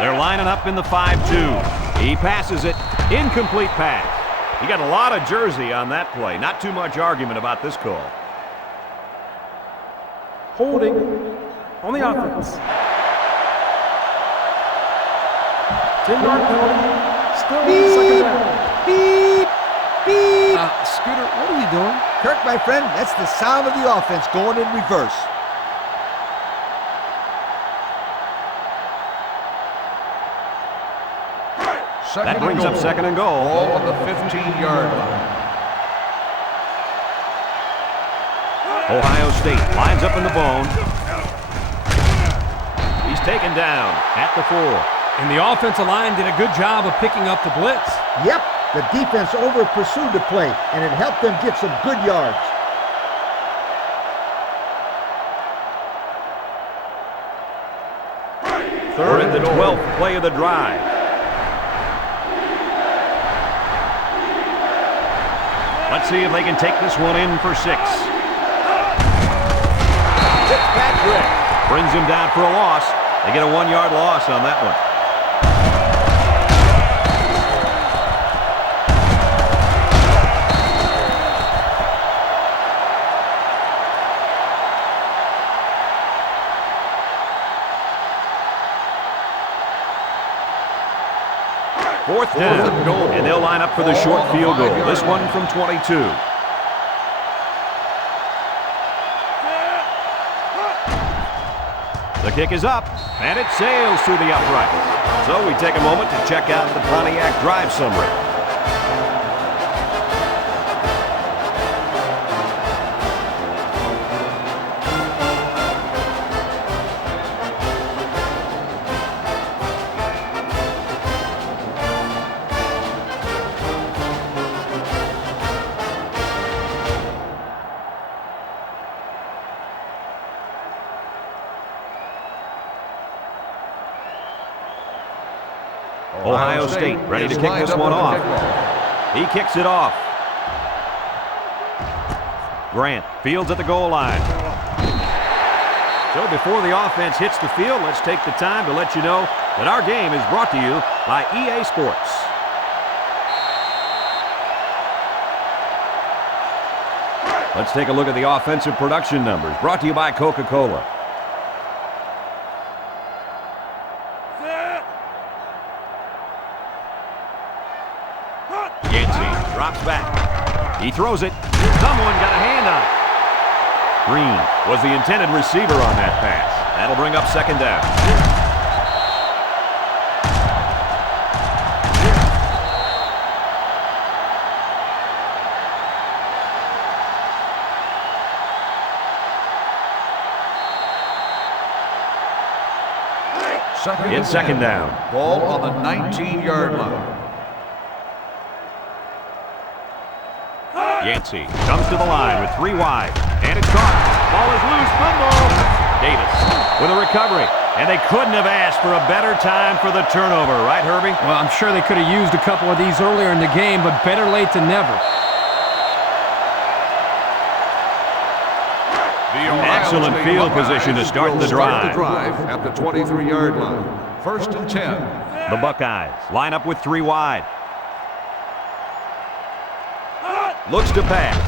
They're lining up in the 5-2. He passes it. Incomplete pass. He got a lot of jersey on that play. Not too much argument about this call. Holding on the offense. 10-yard penalty. Still second down. Beep, beep. Scooter, what are you doing? Kirk, my friend, that's the sound of the offense going in reverse. That brings up second and goal. Ball on the 15-yard line. Ohio State lines up in the bone. He's taken down at the 4. And the offensive line did a good job of picking up the blitz. Yep, the defense over-pursued the play, and it helped them get some good yards. We're in the 12th play of the drive. Let's see if they can take this one in for 6. Fitzpatrick brings him down for a loss. They get a 1-yard loss on that one. Fourth down, and they'll line up for the short field goal. This one from 22. The kick is up, and it sails through the upright. So we take a moment to check out the Pontiac drive summary. Ohio State ready to kick this one off. He kicks it off. Grant fields at the goal line. So before the offense hits the field, let's take the time to let you know that our game is brought to you by EA Sports. Let's take a look at the offensive production numbers, brought to you by Coca-Cola. Yancey drops back. He throws it. Someone got a hand on it. Green was the intended receiver on that pass. That'll bring up second down. It's second down. Ball on the 19-yard line. Yancey comes to the line with 3 wide, and it's caught. Ball is loose, fumble. Davis with a recovery, and they couldn't have asked for a better time for the turnover, right, Herbie? Well, I'm sure they could have used a couple of these earlier in the game, but better late than never. Excellent field position to start the drive. At the 23-yard line. First and 10. The Buckeyes line up with 3 wide. Looks to pass.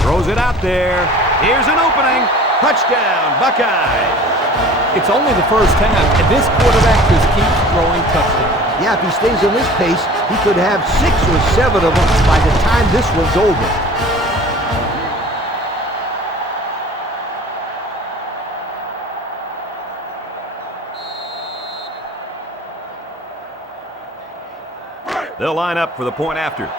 Throws it out there. Here's an opening. Touchdown, Buckeyes. It's only the first half, and this quarterback just keeps throwing touchdowns. Yeah, if he stays on this pace, he could have 6 or 7 of them by the time this one's over. They'll line up for the point after.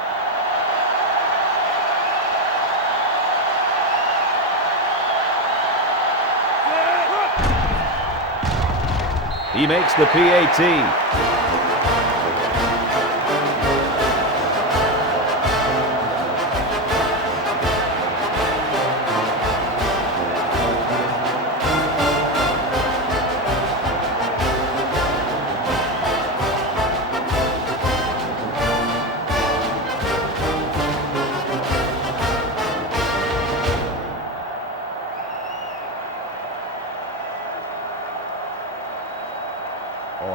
He makes the PAT.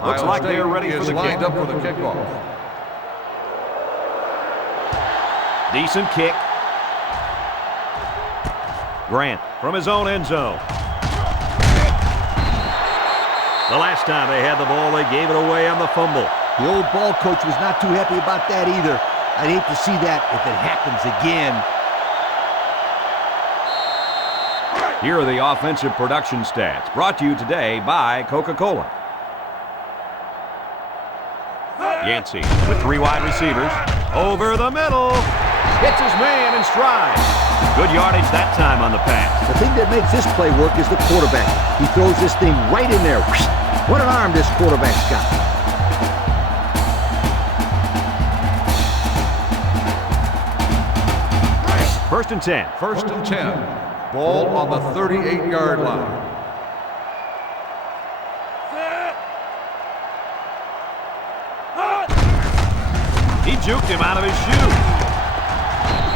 Looks like they're ready for the lined kick. up for the kickoff. Decent kick. Grant from his own end zone. The last time they had the ball, they gave it away on the fumble. The old ball coach was not too happy about that either. I'd hate to see that if it happens again. Here are the offensive production stats, brought to you today by Coca-Cola. Yancey with 3 wide receivers. Over the middle. Hits his man in stride. Good yardage that time on the pass. The thing that makes this play work is the quarterback. He throws this thing right in there. What an arm this quarterback's got. First and 10. First and 10. Ball on the 38-yard line. He juked him out of his shoes.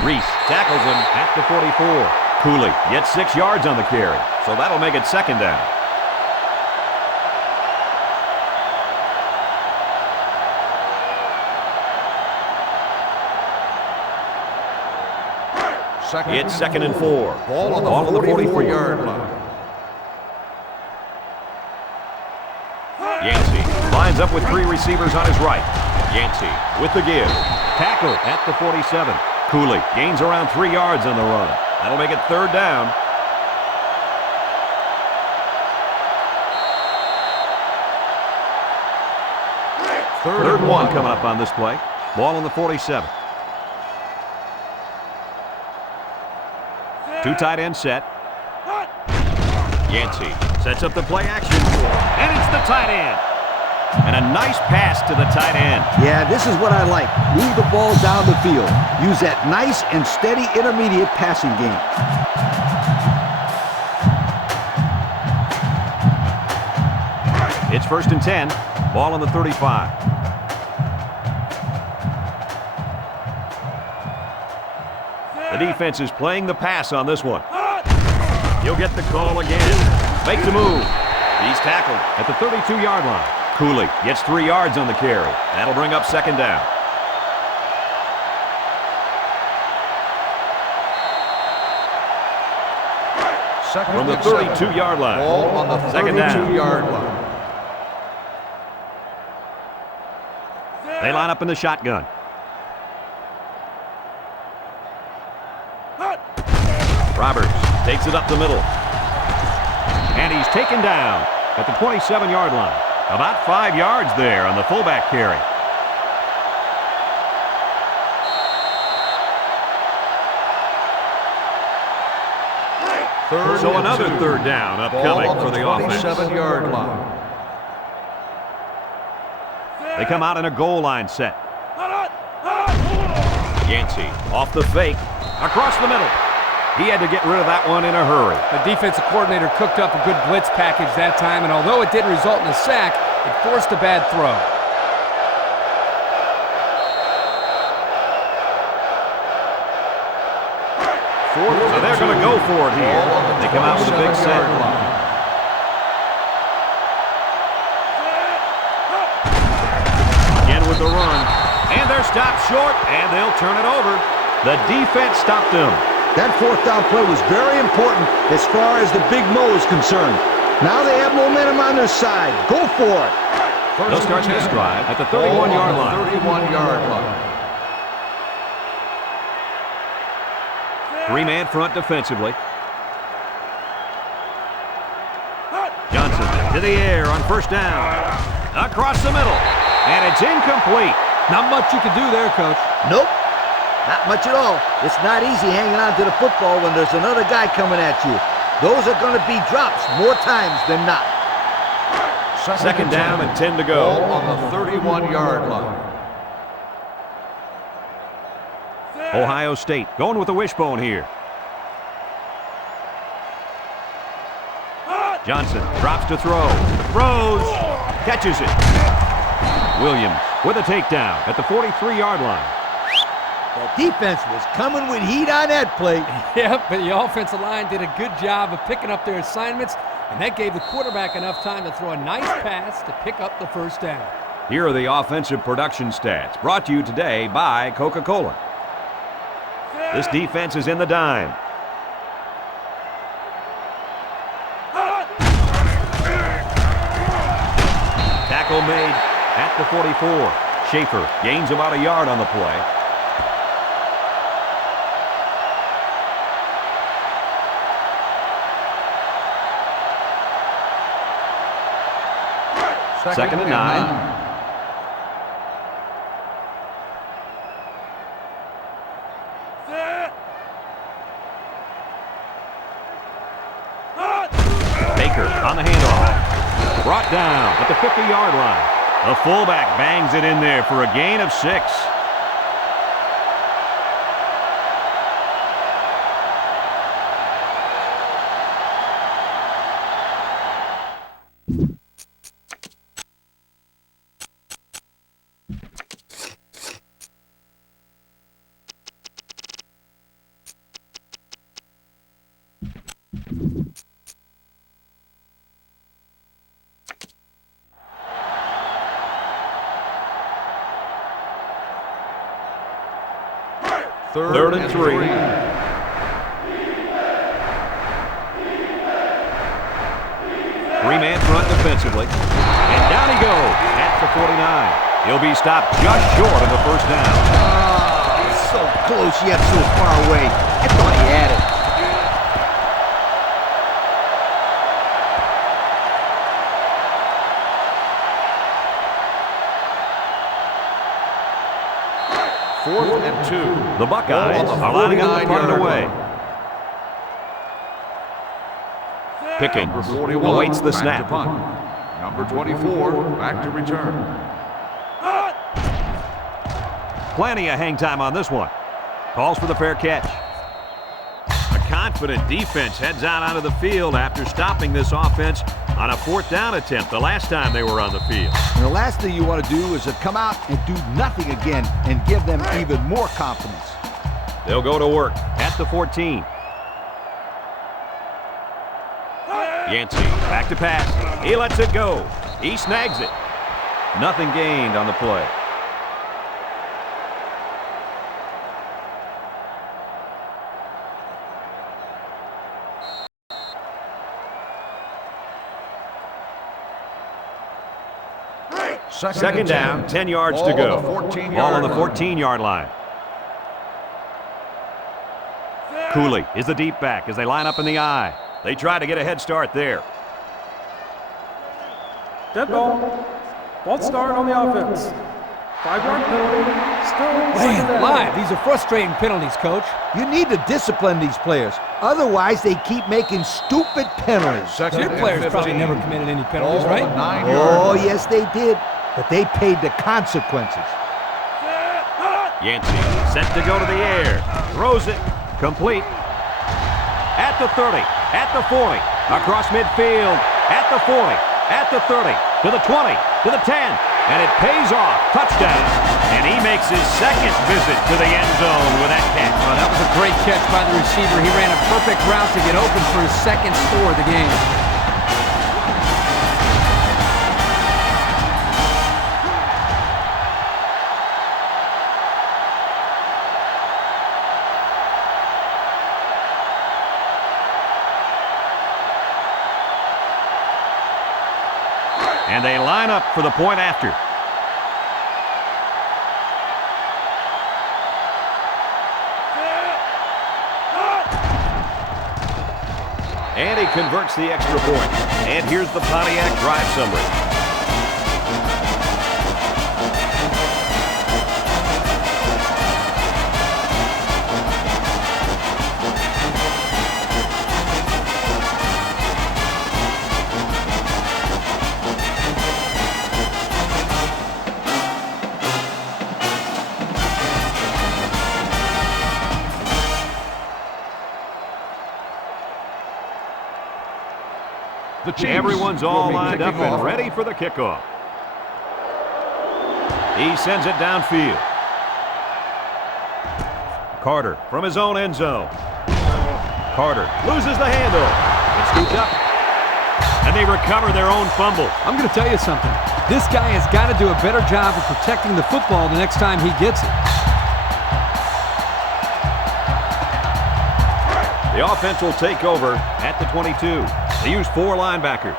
Reese tackles him at the 44. Cooley gets 6 yards on the carry, so that'll make it second down. It's second and 4. Ball on the 44-yard line. Yancey lines up with 3 receivers on his right. Yancey with the give. Tackle at the 47. Cooley gains around 3 yards on the run. That'll make it third down. Third and 1 coming up on this play. Ball on the 47. 2 tight ends set. Yancey sets up the play action. And it's the tight end. And a nice pass to the tight end. Yeah, this is what I like. Move the ball down the field. Use that nice and steady intermediate passing game. It's first and 10. Ball on the 35. The defense is playing the pass on this one. He'll get the call again. Make the move. He's tackled at the 32-yard line. Cooley gets 3 yards on the carry. That'll bring up second down. Second from the and 7. 32-yard line. Ball on the Second down. 32-yard line. They line up in the shotgun. Roberts takes it up the middle. And he's taken down at the 27-yard line. About 5 yards there on the fullback carry. So another third down upcoming for the offense. 27-yard line. They come out in a goal line set. Yancey off the fake, across the middle. He had to get rid of that one in a hurry. The defensive coordinator cooked up a good blitz package that time, and although it didn't result in a sack, it forced a bad throw. So they're going to go for it here. They come out with a big set. Again with the run. And they're stopped short, and they'll turn it over. The defense stopped them. That fourth down play was very important as far as the Big Mo is concerned. Now they have momentum on their side. Go for it. They'll start this drive at the 31-yard line. 31-yard line. Three-man front defensively. Johnson to the air on first down. Across the middle. And it's incomplete. Not much you can do there, Coach. Nope. Not much at all. It's not easy hanging on to the football when there's another guy coming at you. Those are going to be drops more times than not. Second down and 10 to go. Ball on the 31-yard line. Ohio State going with the wishbone here. Johnson drops to throw. Throws. Catches it. Williams with a takedown at the 43-yard line. The defense was coming with heat on that play. Yep, but the offensive line did a good job of picking up their assignments, and that gave the quarterback enough time to throw a nice pass to pick up the first down. Here are the offensive production stats, brought to you today by Coca-Cola. This defense is in the dime. Tackle made at the 44. Schaefer gains about a yard on the play. Second and 9. Baker on the handoff. Brought down at the 50-yard line. The fullback bangs it in there for a gain of 6. Third and 3. Three-man front defensively. And down he goes at the 49. He'll be stopped just short of the first down. So close yet so far away. I thought he had it. Fourth and 2. The Buckeyes are lining up to punt it away. Pickens awaits the snap. Number 24, back to return. Plenty of hang time on this one. Calls for the fair catch. A confident defense heads out onto the field after stopping this offense on a fourth down attempt the last time they were on the field. And the last thing you want to do is to come out and do nothing again and give them even more confidence. They'll go to work at the 14. Yancey back to pass. He lets it go. He snags it. Nothing gained on the play. Second down, 10 yards to go. Ball on the 14-yard line. Cooley is the deep back as they line up in the I. They try to get a head start there. Dead ball. False start on the offense. 5-yard penalty. Still second down. Man, these are frustrating penalties, Coach. You need to discipline these players. Otherwise, they keep making stupid penalties. Your players probably never committed any penalties, right? Oh, yes, they did. But they paid the consequences. Yancey set to go to the air. Throws it. Complete. At the 30. At the 40. Across midfield. At the 40. At the 30. To the 20. To the 10. And it pays off. Touchdown. And he makes his second visit to the end zone with that catch. Oh, that was a great catch by the receiver. He ran a perfect route to get open for his second score of the game. And they line up for the point after. And he converts the extra point. And here's the Pontiac drive summary. Everyone's all lined up and ready for the kickoff. He sends it downfield. Carter from his own end zone. Carter loses the handle. It scoots up. And they recover their own fumble. I'm going to tell you something. This guy has got to do a better job of protecting the football the next time he gets it. The offense will take over at the 22. They use 4 linebackers.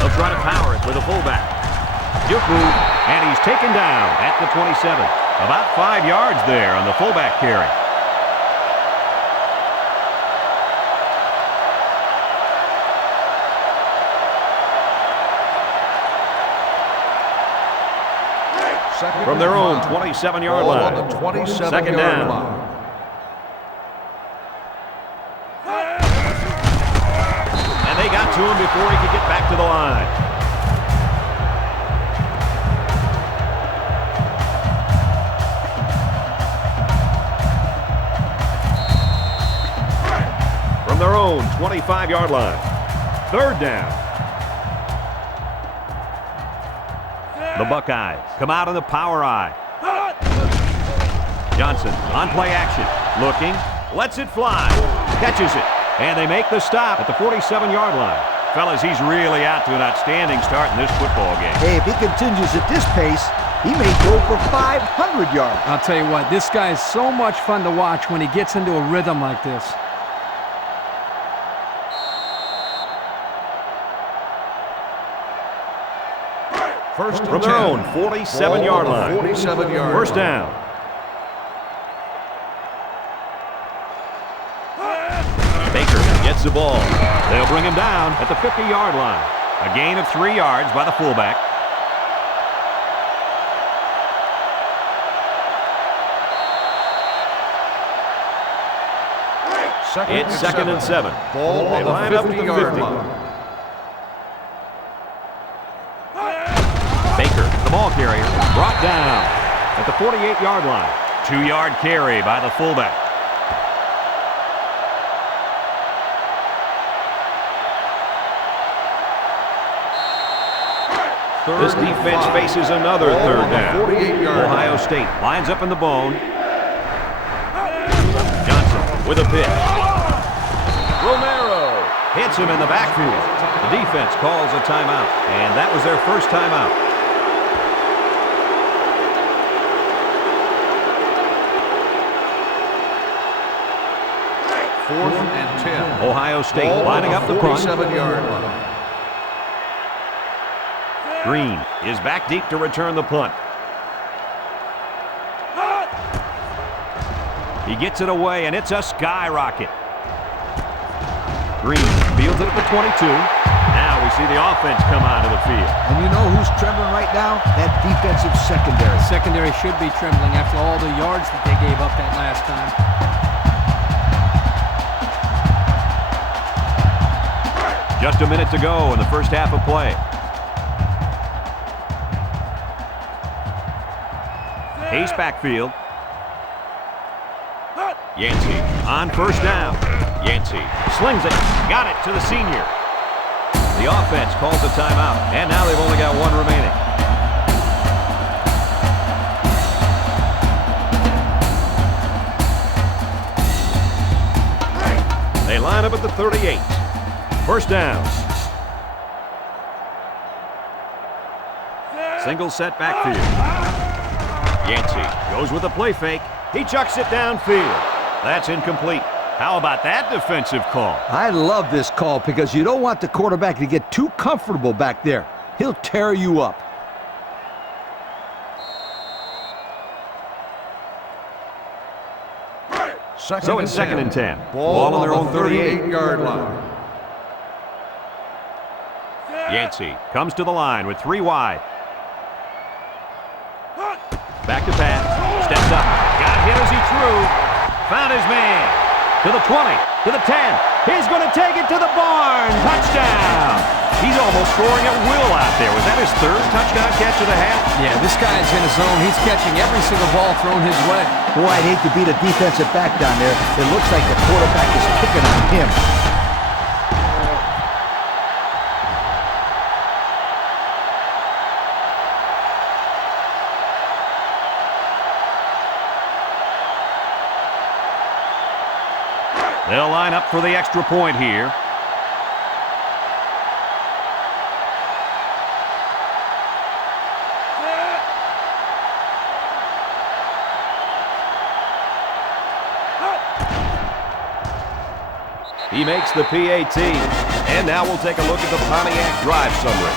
They'll try to power it with a fullback. Juke move, and he's taken down at the 27. About 5 yards there on the fullback carry. From their own 27-yard line. On the 27-yard Second down. line. And they got to him before he could get back to the line. From their own 25-yard line. Third down. The Buckeyes come out in the power I. Johnson on play action. Looking. Lets it fly. Catches it. And they make the stop at the 47-yard line. Fellas, he's really out to an outstanding start in this football game. Hey, if he continues at this pace, he may go for 500 yards. I'll tell you what, this guy is so much fun to watch when he gets into a rhythm like this. First and From their 10. own 47-yard line. 47-yard First line. down. Baker gets the ball. They'll bring him down at the 50-yard line. A gain of 3 yards by the fullback. It's second and 7. Ball They on line the up at the 50-yard 50. line. Baker, the ball carrier, brought down at the 48-yard line. 2-yard carry by the fullback. This defense faces another third down. 48-yard Ohio State lines up in the bone. Johnson with a pitch. Romero hits him in the backfield. The defense calls a timeout, and that was their first timeout. 4th and 10. Ohio State Ball lining on up the punt. 47-yard line. Green is back deep to return the punt. He gets it away, and it's a skyrocket. Green fields it at the 22. Now we see the offense come onto the field. And you know who's trembling right now? That defensive secondary. Secondary should be trembling after all the yards that they gave up that last time. Just a minute to go in the first half of play. Ace backfield. Yancey on first down. Yancey slings it. Got it to the senior. The offense calls a timeout, and now they've only got one remaining. They line up at the 38. First down. Single set backfield. Yancey goes with a play fake. He chucks it downfield. That's incomplete. How about that defensive call? I love this call because you don't want the quarterback to get too comfortable back there. He'll tear you up. So it's 2nd and 10. Ball on their own 38. 38-yard line. Yancey comes to the line with 3 wide. Back to pass. Steps up. Got hit as he threw. Found his man. To the 20. To the 10. He's going to take it to the barn. Touchdown. He's almost scoring at will out there. Was that his 3rd touchdown catch of the half? Yeah, this guy's in his zone. He's catching every single ball thrown his way. Boy, I'd hate to be the defensive back down there. It looks like the quarterback is picking on him. They'll line up for the extra point here. He makes the PAT. And now we'll take a look at the Pontiac drive summary.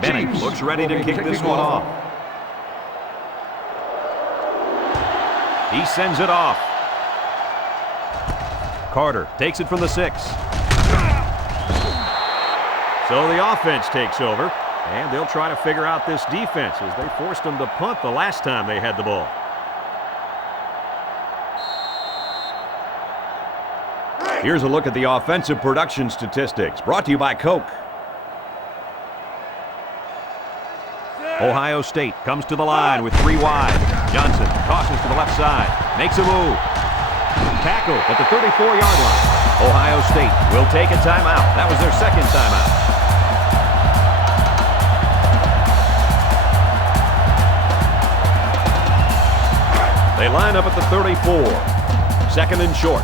Bennett looks ready to kick this one off. He sends it off. Carter takes it from the 6. So the offense takes over, and they'll try to figure out this defense as they forced them to punt the last time they had the ball. Here's a look at the offensive production statistics, brought to you by Coke. Ohio State comes to the line with 3 wide. Johnson tosses to the left side, makes a move. Tackle at the 34-yard line. Ohio State will take a timeout. That was their 2nd timeout. They line up at the 34. 2nd and short.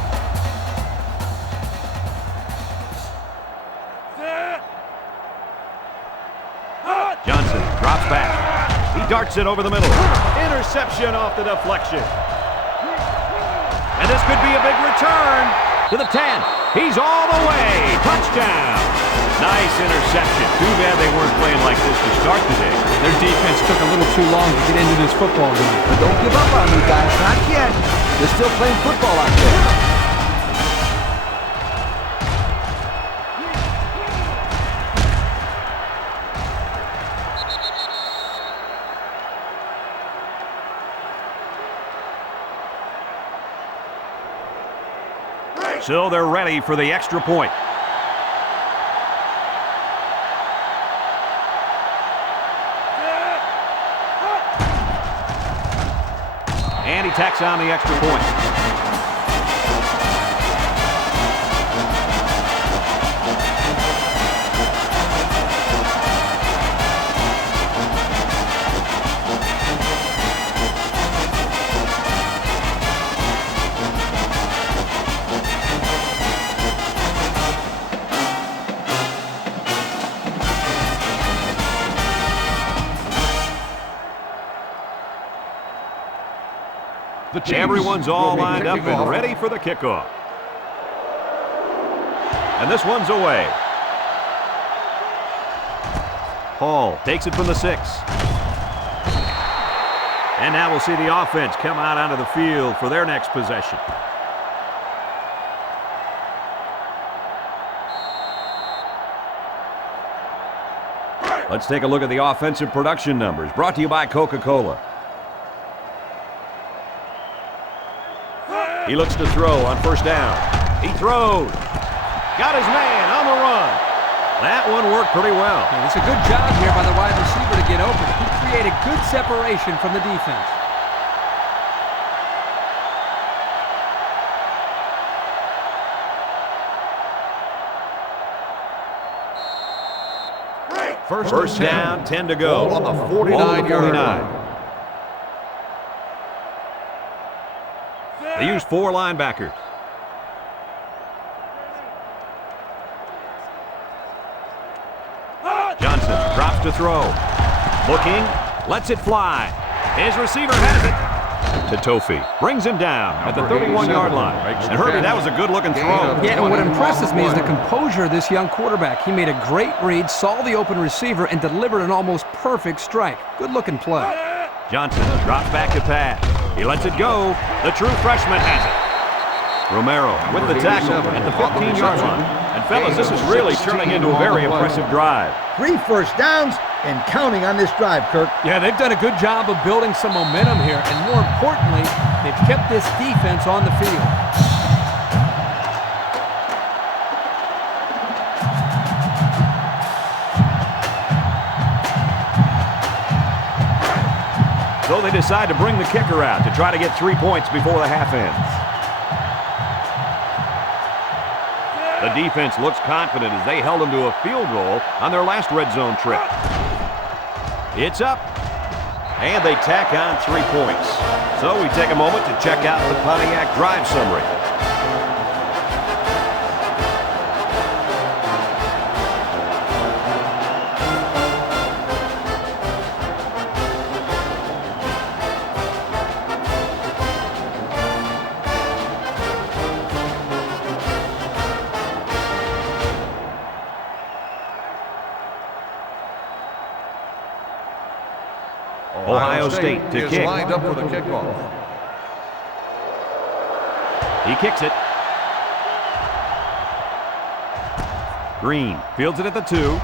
Johnson drops back. He darts it over the middle. Interception off the deflection. And this could be a big return to the 10. He's all the way. Touchdown. Nice interception. Too bad they weren't playing like this to start the day. Their defense took a little too long to get into this football game. But don't give up on me, guys. Not yet. They're still playing football out there. So they're ready for the extra point. And he tacks on the extra point. The Chiefs Everyone's all will be lined up kicking and off. ready for the kickoff. And this one's away. Hall takes it from the 6. And now we'll see the offense come out onto the field for their next possession. Let's take a look at the offensive production numbers, brought to you by Coca-Cola. He looks to throw on first down. He throws. Got his man on the run. That one worked pretty well. And it's a good job here by the wide receiver to get open. He created good separation from the defense. First down, 10 to go. Ball on the 49-yard line. They use 4 linebackers. Johnson drops to throw. Looking, lets it fly. His receiver has it. To Tofi. Brings him down at the 31-yard line. And Herbie, that was a good-looking throw. Yeah, and what impresses me is the composure of this young quarterback. He made a great read, saw the open receiver, and delivered an almost perfect strike. Good-looking play. Johnson drops back to pass. He lets it go. The true freshman has it. Romero with the tackle at the 15-yard line. And fellas, this is really turning into a very impressive drive. 3 first downs and counting on this drive, Kirk. Yeah, they've done a good job of building some momentum here, and more importantly, they've kept this defense on the field. So they decide to bring the kicker out to try to get 3 points before the half ends. The defense looks confident as they held them to a field goal on their last red zone trip. It's up, and they tack on 3 points. So we take a moment to check out the Pontiac drive summary. Ohio State to is kick. lined up for the kickoff. He kicks it. Green fields it at the 2.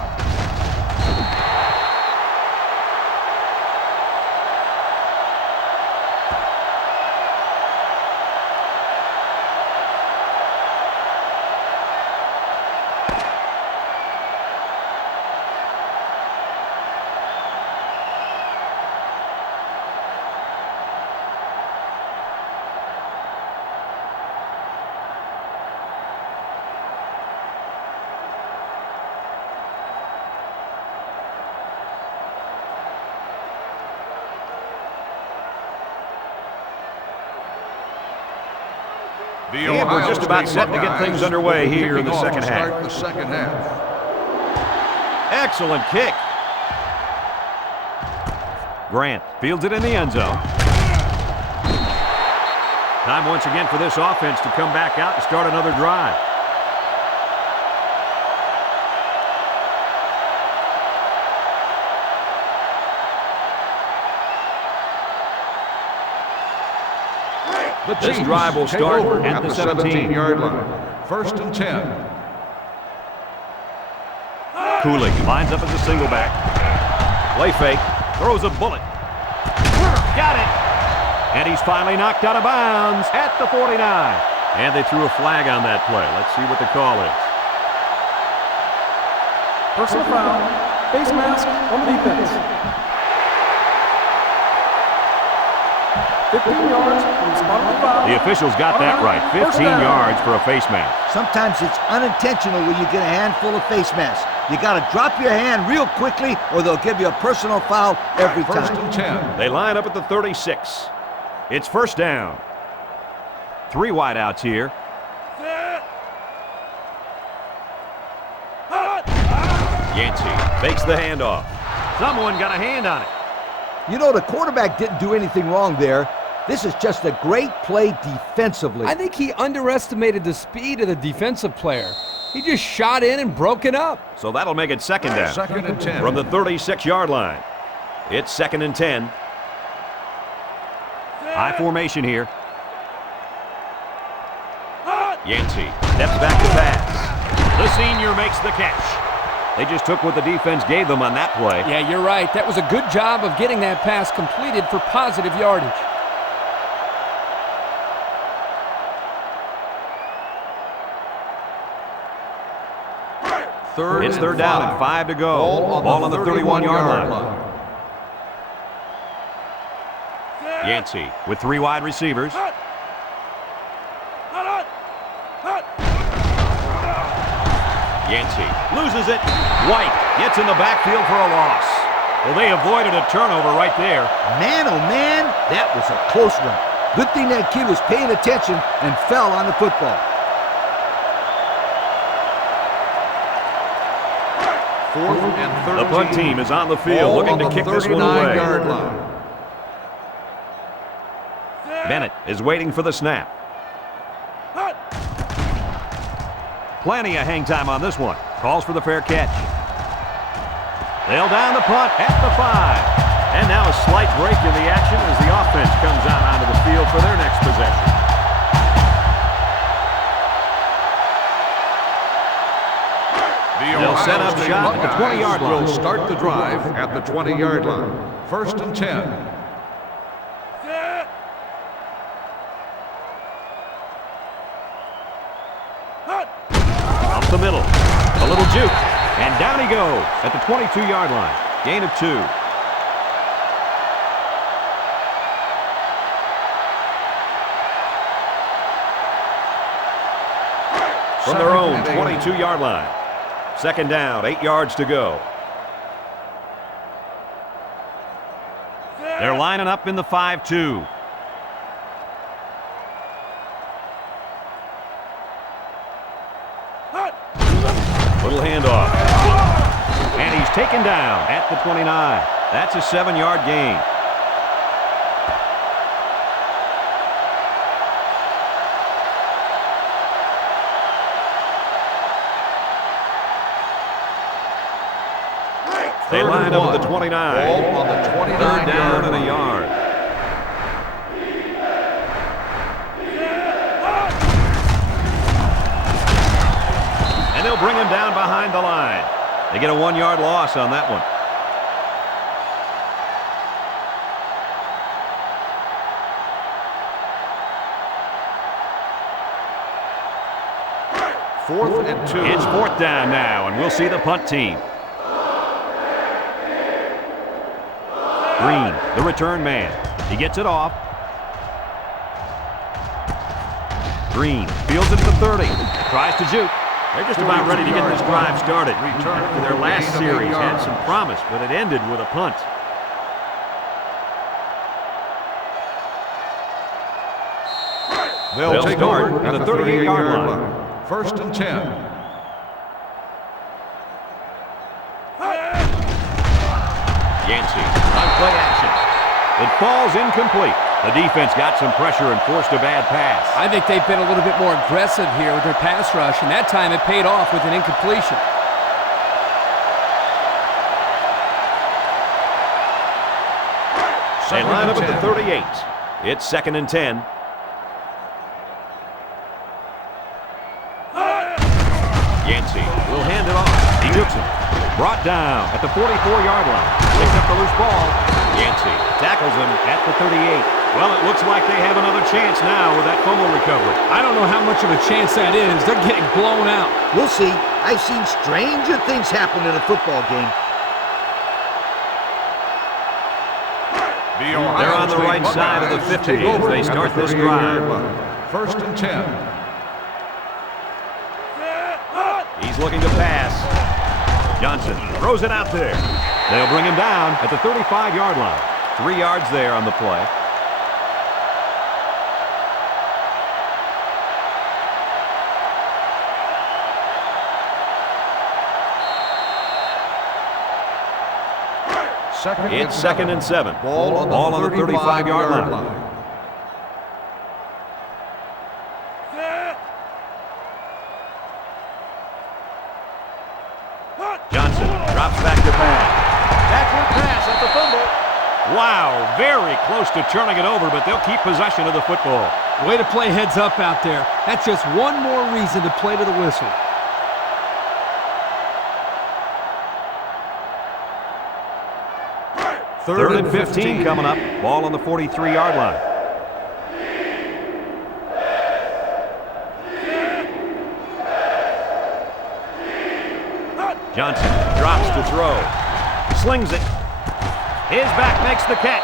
And we're just about set to get things underway here in the second half. Excellent kick. Grant fields it in the end zone. Time once again for this offense to come back out and start another drive. This drive will start at the 17-yard line. First and 10. Cooley lines up as a single back. Play fake. Throws a bullet. Got it. And he's finally knocked out of bounds at the 49. And they threw a flag on that play. Let's see what the call is. Personal foul. Face mask on the defense. 15 yards from the spot of the foul. The officials got that right. 15 yards for a face mask. Sometimes it's unintentional when you get a handful of face masks. You got to drop your hand real quickly or they'll give you a personal foul every time. First and 10. They line up at the 36. It's first down. 3 wideouts here. Yancey fakes the handoff. Someone got a hand on it. You know, the quarterback didn't do anything wrong there. This is just a great play defensively. I think he underestimated the speed of the defensive player. He just shot in and broke it up. So that'll make it second down. Second and 10. From the 36-yard line. It's second and 10. High formation here. Yancey steps back to pass. The senior makes the catch. They just took what the defense gave them on that play. Yeah, you're right. That was a good job of getting that pass completed for positive yardage. It's third down and 5 to go. Ball on the 31-yard line. Yancey with 3 wide receivers. Yancey loses it. White gets in the backfield for a loss. Well, they avoided a turnover right there. Man, oh man, that was a close one. Good thing that kid was paying attention and fell on the football. Fourth and 13. The punt team is on the field looking to kick this one away. 39-yard line. Bennett is waiting for the snap. Plenty of hang time on this one. Calls for the fair catch. They'll down the punt at the 5. And now a slight break in the action as the offense comes out onto the field for their next possession. They'll set up shop at the 20-yard line. Will start the drive at the 20-yard line. First and 10. Up the middle. A little juke. And down he goes at the 22-yard line. Gain of 2. From their own 22-yard line. Second down, 8 yards to go. They're lining up in the 5-2. Little handoff. And he's taken down at the 29. That's a 7-yard gain. They line up at the 29. Ball on the 29 Third down and a yard. And they'll bring him down behind the line. They get a 1-yard loss on that one. Fourth and 2. It's fourth down now, and we'll see the punt team. Green, the return man. He gets it off. Green fields it to the 30. Tries to juke. They're just about ready to get this drive started. After their last series had some promise, but it ended with a punt. They'll take start over at the 38-yard line. First and 10. Yancey on play action. It falls incomplete. The defense got some pressure and forced a bad pass. I think they've been a little bit more aggressive here with their pass rush, and that time it paid off with an incompletion. They line up at the 38. It's second and 10. Yancey will hand it off. He jukes it. Brought down at the 44-yard line. Picks up the loose ball. Yancey tackles him at the 38. Well, it looks like they have another chance now with that fumble recovery. I don't know how much of a chance that is. They're getting blown out. We'll see. I've seen stranger things happen in a football game. They're on the right side of the 50 as they start this drive. First and 10. He's looking to pass. Johnson throws it out there. They'll bring him down at the 35-yard line. 3 yards there on the play. Second It's second and 7. Ball on the 35-yard line. Johnson drops back to pass. Backward pass at the fumble. Wow, very close to turning it over, but they'll keep possession of the football. Way to play heads up out there. That's just one more reason to play to the whistle. Third and 15 coming up. Ball on the 43-yard line. Johnson drops to throw. Slings it. His back makes the catch.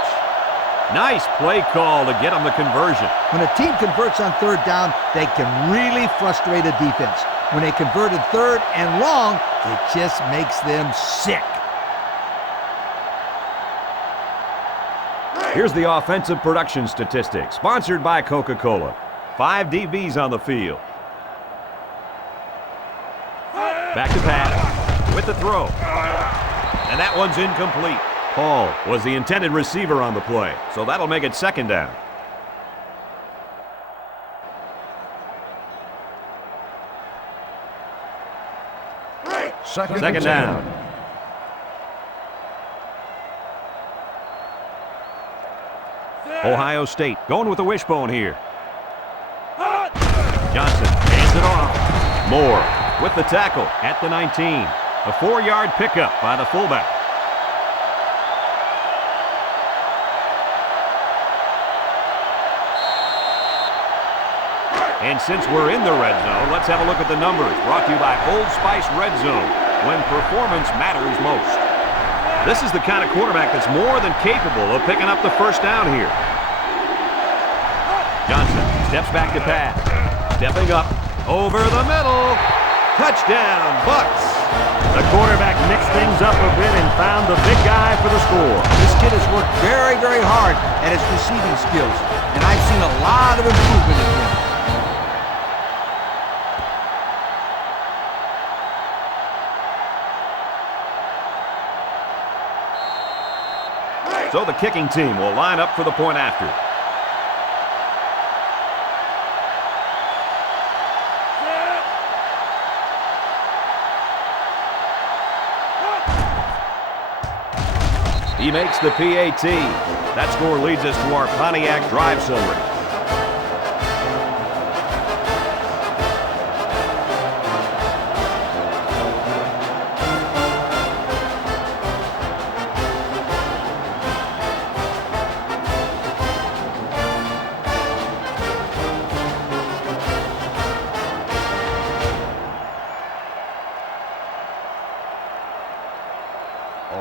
Nice play call to get him the conversion. When a team converts on third down, they can really frustrate a defense. When they converted third and long, it just makes them sick. Here's the offensive production statistics, sponsored by Coca-Cola. 5 DBs on the field. Back to pass with the throw. And that one's incomplete. Paul was the intended receiver on the play, so that'll make it second down. Second down. Ohio State going with the wishbone here. Johnson hands it off. Moore with the tackle at the 19. A 4-yard pickup by the fullback. And since we're in the red zone, let's have a look at the numbers. Brought to you by Old Spice Red Zone, when performance matters most. This is the kind of quarterback that's more than capable of picking up the first down here. Johnson steps back to pass. Stepping up over the middle. Touchdown, Bucks. The quarterback mixed things up a bit and found the big guy for the score. This kid has worked very, very hard at his receiving skills, and I've seen a lot of improvement in him. So the kicking team will line up for the point after. He makes the PAT. That score leads us to our Pontiac drive summary.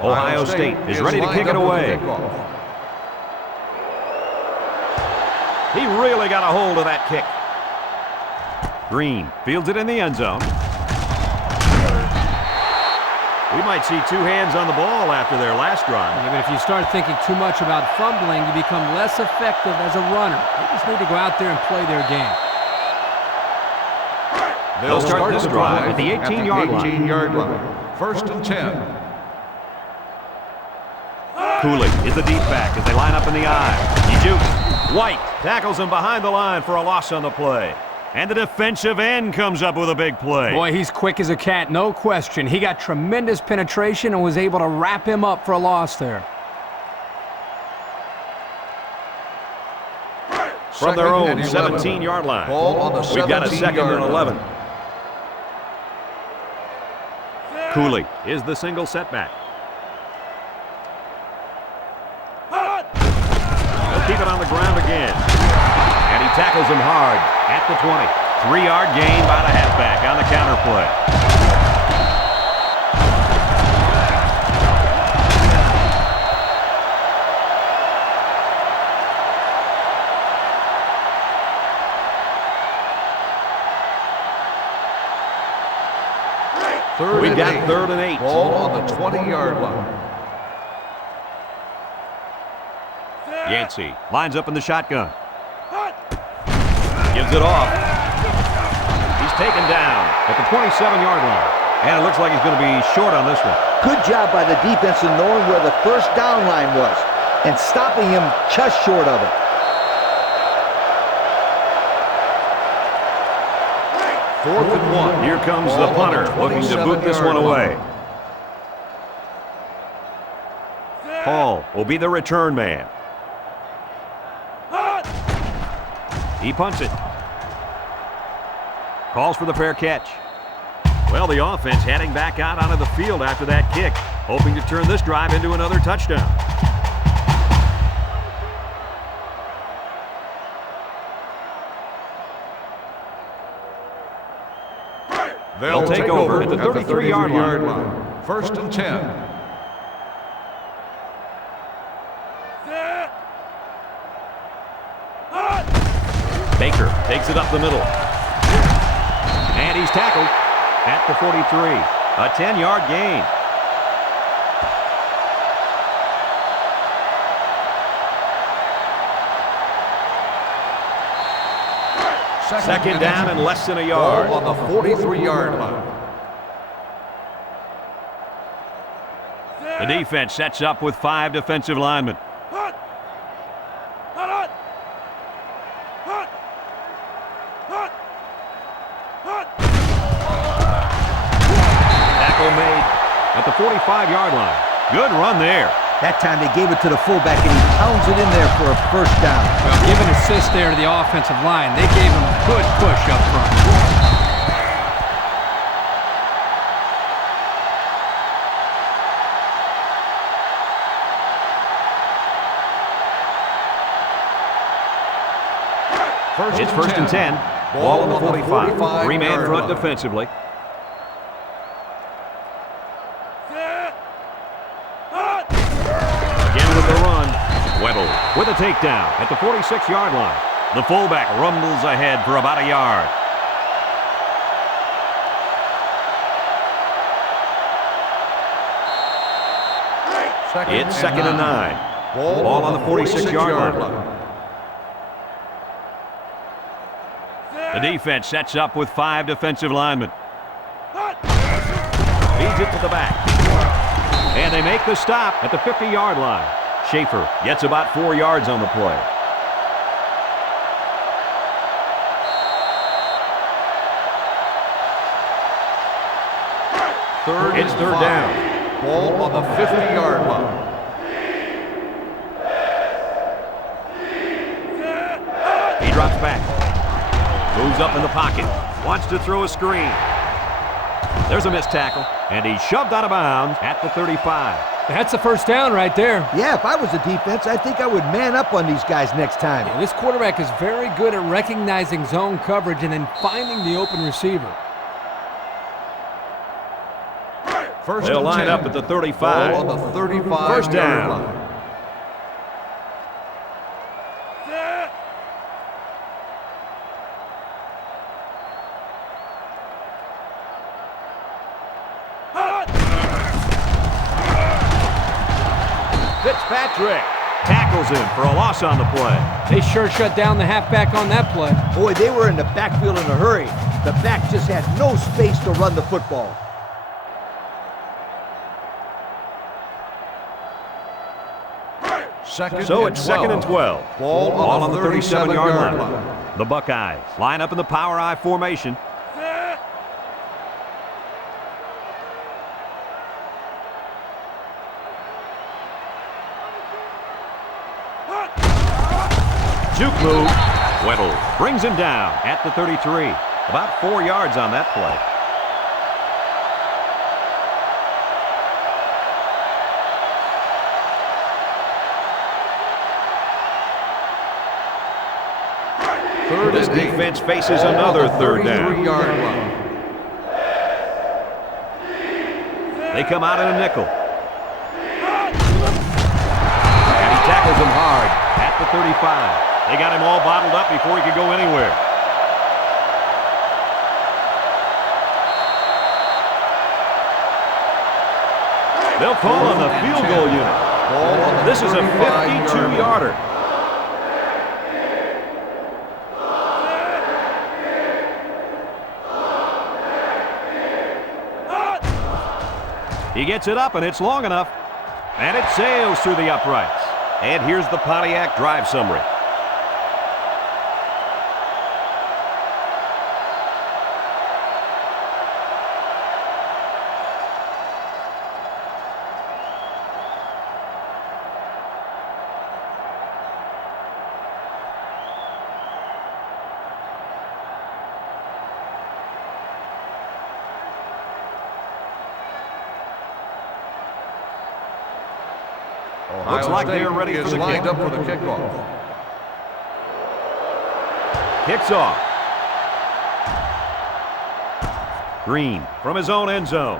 Ohio State is ready to kick it away. He really got a hold of that kick. Green fields it in the end zone. We might see 2 hands on the ball after their last run. Yeah, but if you start thinking too much about fumbling, you become less effective as a runner. They just need to go out there and play their game. They'll start this drive at the 18-yard line. First and 10. Cooley is the deep back as they line up in the I. He jukes. White tackles him behind the line for a loss on the play. And the defensive end comes up with a big play. Boy, he's quick as a cat, no question. He got tremendous penetration and was able to wrap him up for a loss there. From their own 17-yard line. Ball on the We've got a 2nd and 11. Cooley is the single setback. He'll keep it on the ground again. And he tackles him hard at the 20. 3-yard gain by the halfback on the counter play. We've got 3rd and 8. Ball on the 20-yard line. Yancey lines up in the shotgun. Gives it off. He's taken down at the 27-yard line. And it looks like he's going to be short on this one. Good job by the defense in knowing where the first down line was and stopping him just short of it. 4th and 1. Here comes the punter looking to boot this one away. Hall will be the return man. He punts it. Calls for the fair catch. Well, the offense heading back out onto the field after that kick, hoping to turn this drive into another touchdown. They'll take over at the 33-yard line. 1st and 10. Baker takes it up the middle. And he's tackled at the 43. A 10-yard gain. Second down and less than a yard. Ball on the 43-yard line. The defense sets up with 5 defensive linemen. Tackle made at the 45-yard line. Good run there. That time they gave it to the fullback, and he pounds it in there for a first down. Well, give an assist there to the offensive line. They gave him a good push up front. It's 1st and 10. Ball on the 45. 3-man front defensively. Again with the run. Weddle with a takedown at the 46-yard line. The fullback rumbles ahead for about a yard. It's 2nd and 9. Ball on the 46-yard line. The defense sets up with 5 defensive linemen. Feeds it to the back. And they make the stop at the 50-yard line. Schaefer gets about 4 yards on the play. It's third down. Ball on the 50-yard line. He drops back. Moves up in the pocket. Wants to throw a screen. There's a missed tackle. And he's shoved out of bounds at the 35. That's a first down right there. Yeah, if I was the defense, I think I would man up on these guys next time. Yeah, this quarterback is very good at recognizing zone coverage and then finding the open receiver. They'll line up at the 35. Ball on the 35. First down. Line. Fitzpatrick tackles him for a loss on the play. They sure shut down the halfback on that play. Boy, they were in the backfield in a hurry. The back just had no space to run the football. So it's 2nd and 12. Ball on the 37-yard line. The Buckeyes line up in the power I formation. Juke move. Weddle brings him down at the 33. About 4 yards on that play. This defense faces another third down. Line. They come out in a nickel. And he tackles him hard at the 35. They got him all bottled up before he could go anywhere. They'll call on the field goal unit. This is a 52-yarder. He gets it up, and it's long enough. And it sails through the uprights. And here's the Pontiac drive summary. Looks like they're ready for the kick. Lined up for the kickoff. Kicks off. Green from his own end zone.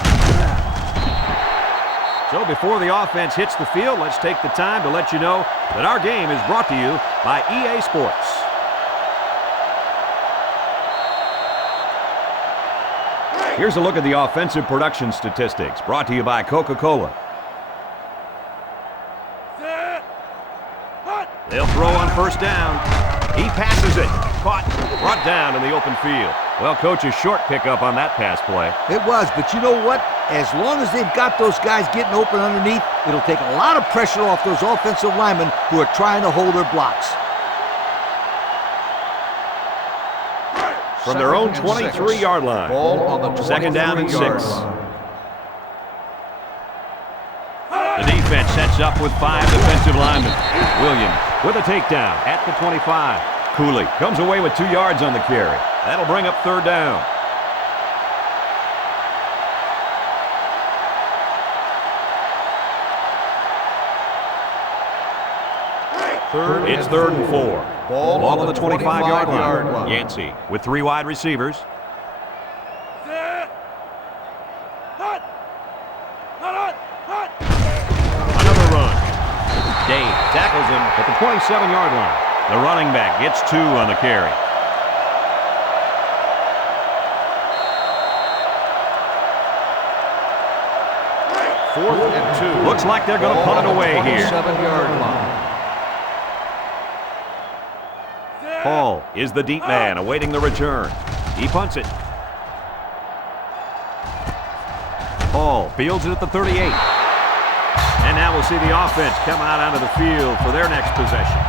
So before the offense hits the field, let's take the time to let you know that our game is brought to you by EA Sports. Here's a look at the offensive production statistics brought to you by Coca-Cola. They'll throw on first down. He passes it. Caught. Brought down in the open field. Well, coach, a short pickup on that pass play. It was, but you know what? As long as they've got those guys getting open underneath, it'll take a lot of pressure off those offensive linemen who are trying to hold their blocks. From their own 23-yard line. Ball on the 2nd down and 6. line. The defense sets up with 5 defensive linemen. Williams with a takedown at the 25. Cooley comes away with 2 yards on the carry. That'll bring up 3rd down. It's 3rd and 4. Ball on the 25-yard line. Yancey with 3 wide receivers. Another run. Dave tackles him at the 27-yard line. The running back gets 2 on the carry. Fourth and 2. Looks like they're going to punt it away here. 27-yard line. Hall is the deep man awaiting the return. He punts it. Hall fields it at the 38. And now we'll see the offense come out onto the field for their next possession.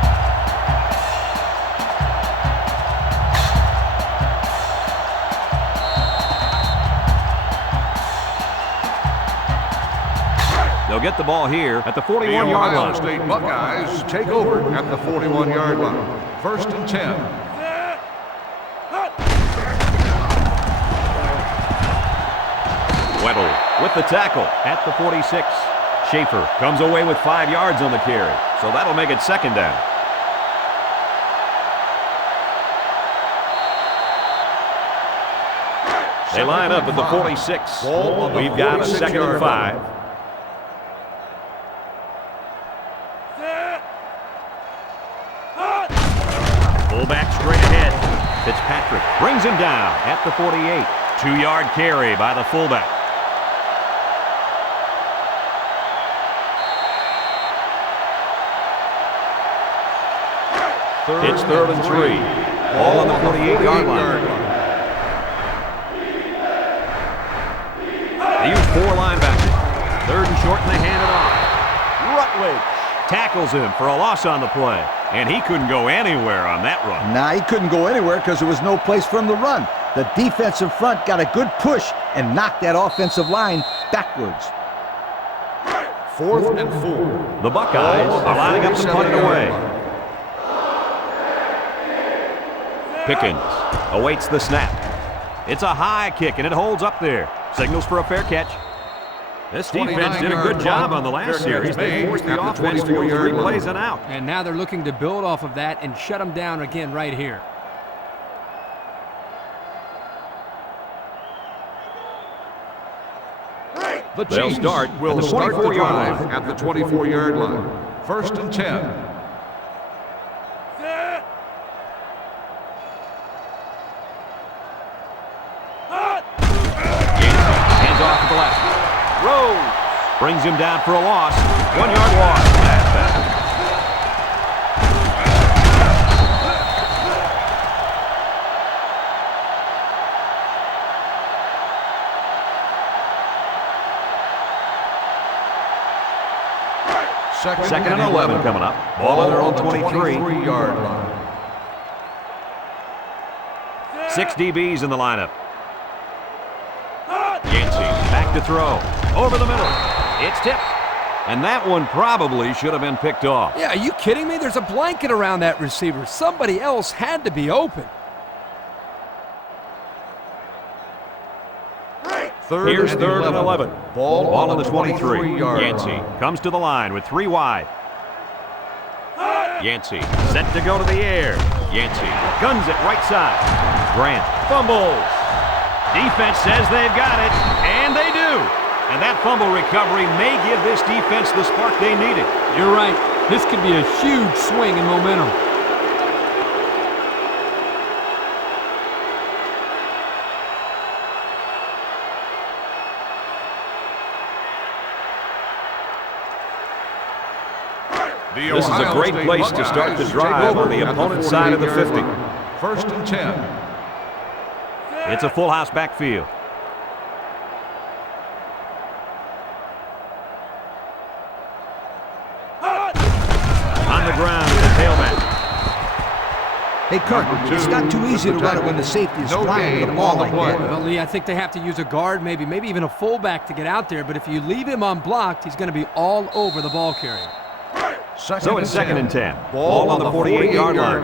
They'll get the ball here at the 41-yard line. The Ohio State Buckeyes take over at the 41-yard line. 1st and 10. Weddle with the tackle at the 46. Schaefer comes away with 5 yards on the carry, so that'll make it 2nd down. They line up at the 46. We've got a 2nd and 5. Fullback straight ahead. Fitzpatrick brings him down at the 48. 2-yard carry by the fullback. It's 3rd and 3. Ball on the 48-yard line. They use 4 linebackers. 3rd and short, and they hand it off. Rutledge tackles him for a loss on the play, and he couldn't go anywhere on that run. Nah, he couldn't go anywhere because there was no place for him to run. The defensive front got a good push and knocked that offensive line backwards. 4th and 4. The Buckeyes are lining up to punt it away. Pickens awaits the snap. It's a high kick, and it holds up there. Signals for a fair catch. This defense did a good job on the last series. They forced the offense to go 3 plays and out. And now they're looking to build off of that and shut them down again right here. They'll start at the 24-yard line. At the 24-yard line. 1st and 10. Rose brings him down for a loss. 1-yard loss. That's back. Second and 11 coming up. Ball on their own 23-yard line. 6 DBs in the lineup. Yancey back to throw. Over the middle. It's tipped. And that one probably should have been picked off. Yeah, are you kidding me? There's a blanket around that receiver. Somebody else had to be open. Here's third and 11. Ball on the 23. Yancey Yancey comes to the line with 3 wide. Yancey set to go to the air. Yancey guns it right side. Grant fumbles. Defense says they've got it, and they do. And that fumble recovery may give this defense the spark they needed. You're right. This could be a huge swing in momentum. This is a great place to start the drive on the opponent's side of the 50. First and 10. It's a full house backfield. On the ground with the tailback. Hey, Kirk, it's not too easy to run it when the safety is flying with a ball like that. Well, Lee, I think they have to use a guard, maybe even a fullback to get out there. But if you leave him unblocked, he's going to be all over the ball carrier. So it's second and 10. Ball on the 48-yard line.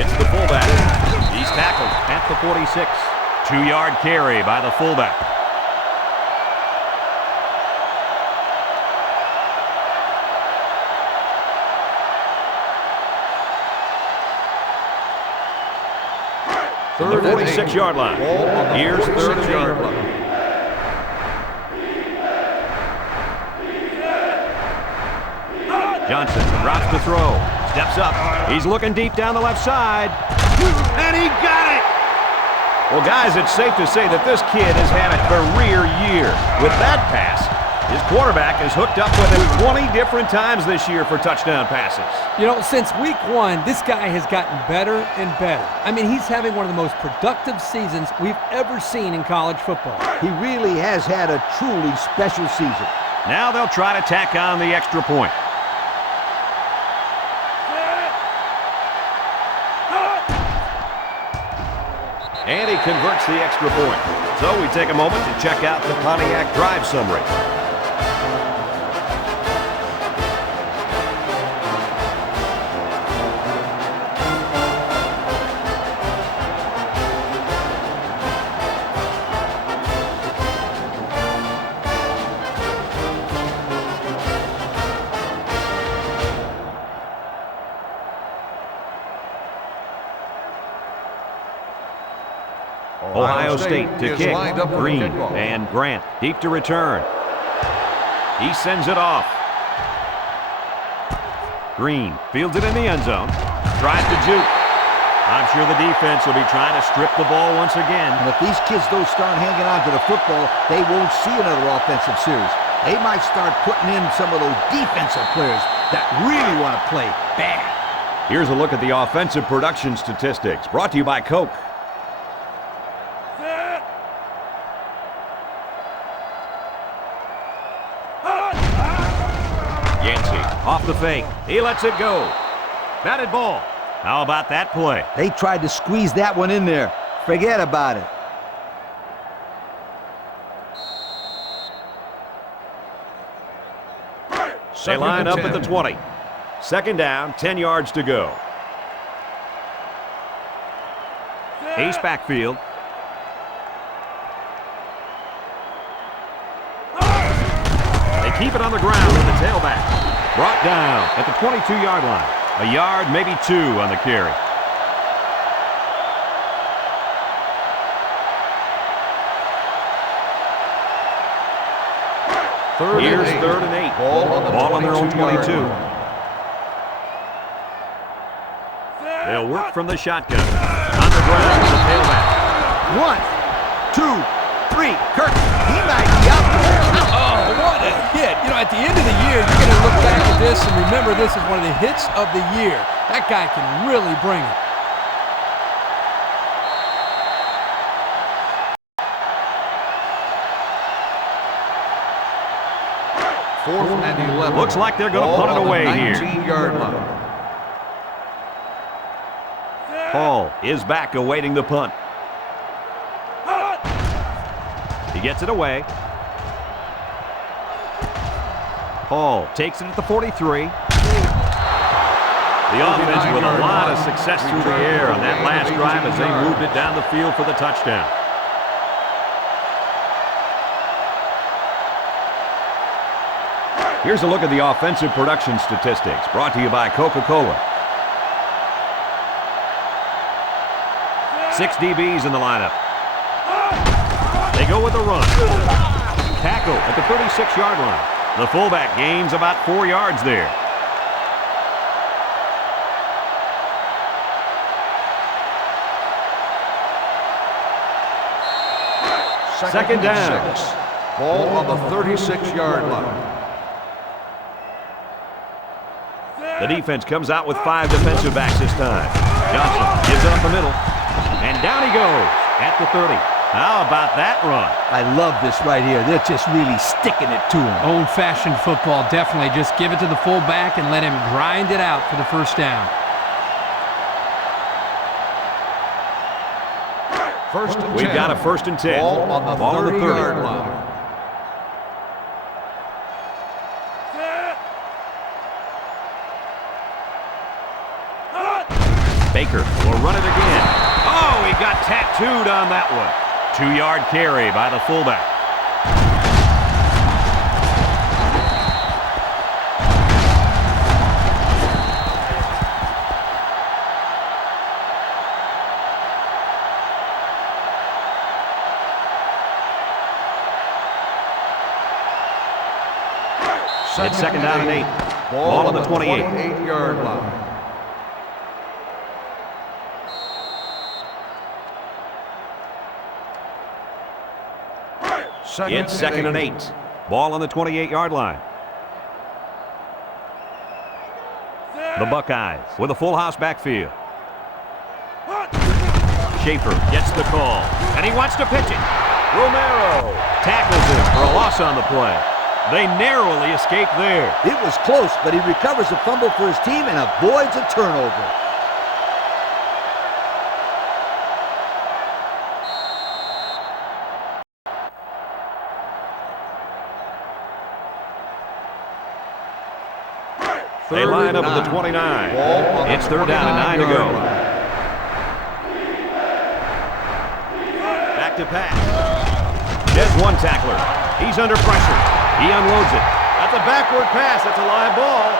It's the fullback. He's tackled at the 46. 2-yard carry by the fullback. From the 46-yard line. Here's third and 8. Johnson drops to throw. Steps up. He's looking deep down the left side. And he got it! Well, guys, it's safe to say that this kid has had a career year. With that pass, his quarterback is hooked up with him 20 different times this year for touchdown passes. You know, since week 1, this guy has gotten better and better. I mean, he's having one of the most productive seasons we've ever seen in college football. He really has had a truly special season. Now they'll try to tack on the extra point. And he converts the extra point. So we take a moment to check out the Pontiac drive summary. Ohio State to kick. Green and Grant deep to return. He sends it off. Green fields it in the end zone. Tries to juke. I'm sure the defense will be trying to strip the ball once again. And if these kids don't start hanging on to the football, they won't see another offensive series. They might start putting in some of those defensive players that really want to play bad. Here's a look at the offensive production statistics, brought to you by Coke. Off the fake. He lets it go. Batted ball. How about that play? They tried to squeeze that one in there. Forget about it. They line up at the 20. Second down, 10 yards to go. Ace backfield. They keep it on the ground with the tailback. Brought down at the 22-yard line. A yard, maybe 2 on the carry. Here's third and 8. Ball on their own 22. They'll work from the shotgun. On the ground with the tailback. 1, 2, 3. Kirk, he might be out there. Oh, what a hit. You know, at the end of the year, you're going to look back at this and remember this is one of the hits of the year. That guy can really bring it. Fourth and 11. Looks like they're going to punt it away here. 19-yard line. Hall is back awaiting the punt. He gets it away. Hall takes it at the 43. The offense with a lot of success through the air on that last drive as they moved it down the field for the touchdown. Here's a look at the offensive production statistics brought to you by Coca-Cola. 6 DBs in the lineup. They go with a run. Tackle at the 36-yard line. The fullback gains about 4 yards there. Second down. 6. Ball on the 36-yard line. The defense comes out with 5 defensive backs this time. Johnson gives it up the middle. And down he goes at the 30. How about that run? I love this right here. They're just really sticking it to him. Old-fashioned football, definitely. Just give it to the fullback and let him grind it out for the first down. First and 10. We've got a 1st and 10. Ball on the 30-yard line. Baker will run it again. Oh, he got tattooed on that one. 2-yard carry by the fullback. It's 2nd down and 8. Ball on the 28. 28-yard line. It's 2nd and 8. Ball on the 28-yard line. The Buckeyes with a full house backfield. Schaefer gets the call, and he wants to pitch it. Romero tackles him for a loss on the play. They narrowly escaped there. It was close, but he recovers a fumble for his team and avoids a turnover. They line up at the 29. It's 3rd down and 9 to go. Back to pass. Just one tackler. He's under pressure. He unloads it. That's a backward pass. That's a live ball.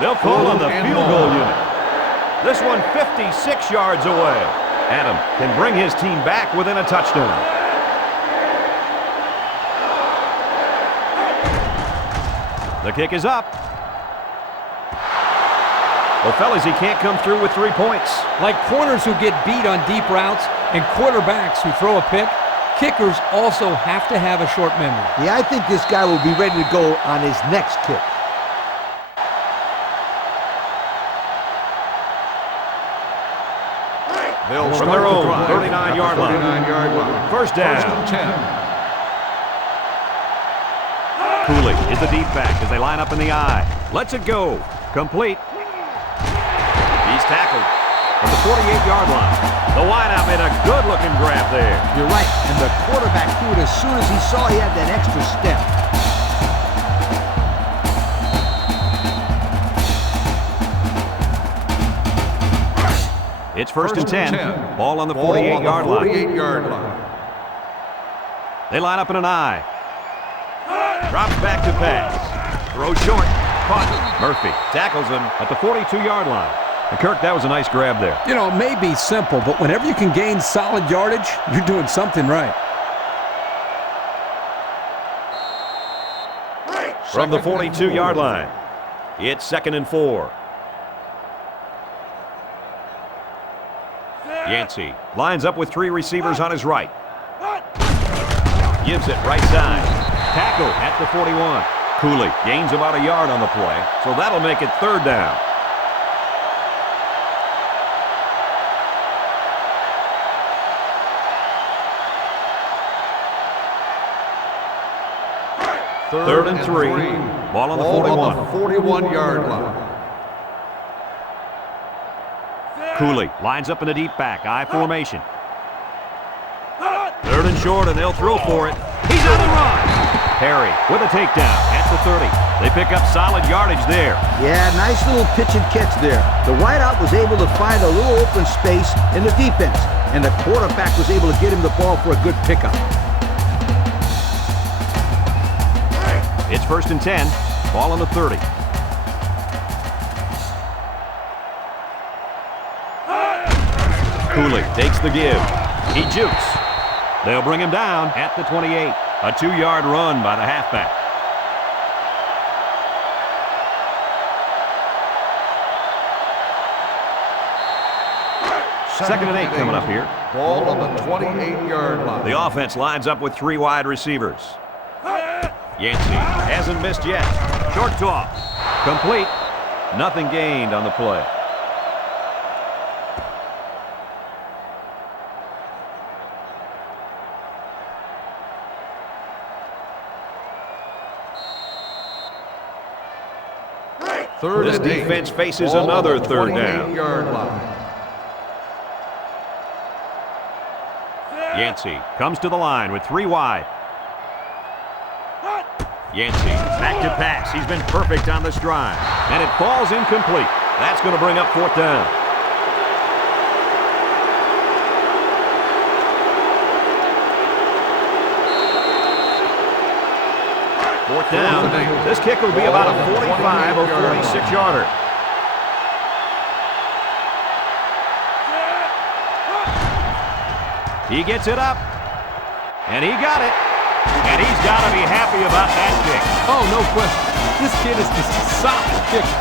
They'll call on the field goal unit. This one 56 yards away. Adam can bring his team back within a touchdown. The kick is up. Well, fellas, he can't come through with 3 points. Like corners who get beat on deep routes and quarterbacks who throw a pick, kickers also have to have a short memory. Yeah, I think this guy will be ready to go on his next kick. They'll From start their own the drive 39-yard line. 39-yard line. First down. 1st and 10. Cooley is the deep back as they line up in the I. Lets it go. Complete. He's tackled from the 48-yard line. The wideout made a good-looking grab there. You're right, and the quarterback threw it as soon as he saw he had that extra step. It's 1st and 10. Ball on the 48-yard line. 48-yard line. They line up in an I. Drops back to pass. Throws short. Caught. Murphy tackles him at the 42-yard line. And Kirk, that was a nice grab there. You know, it may be simple, but whenever you can gain solid yardage, you're doing something right. From the 42-yard line, it's 2nd and 4. Yancey lines up with 3 receivers on his right. Gives it right side. Tackle at the 41. Cooley gains about a yard on the play, so that'll make it 3rd down. Third and 3. Ball on the 41. 41-yard line. Cooley lines up in the deep back, I formation. 3rd and short, and they'll throw for it. He's on the run. Perry with a takedown at the 30. They pick up solid yardage there. Yeah, nice little pitch and catch there. The wideout was able to find a little open space in the defense, and the quarterback was able to get him the ball for a good pickup. It's 1st and 10. Ball on the 30. Cooley takes the give. He jukes. They'll bring him down at the 28. A 2-yard run by the halfback. Second and 8 coming up here. Ball on the 28-yard line. The offense lines up with 3 wide receivers. Yancey hasn't missed yet. Short toss. Complete. Nothing gained on the play. This defense faces another 3rd down. Yancey comes to the line with 3 wide. Yancey back to pass. He's been perfect on this drive. And it falls incomplete. That's going to bring up 4th down. Fourth down. This kick will be about a 45 or 46-yarder. He gets it up. And he got it. And he's got to be happy about that kick. Oh, no question. This kid is just a solid kicker.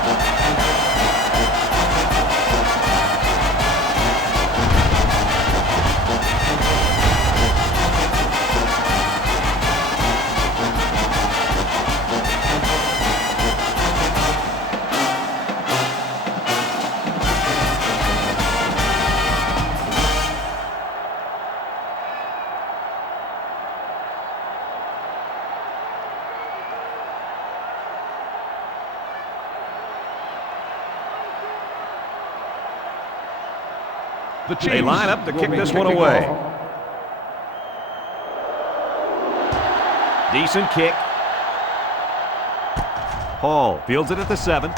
They line up to kick this one away. Decent kick. Hall fields it at the 7.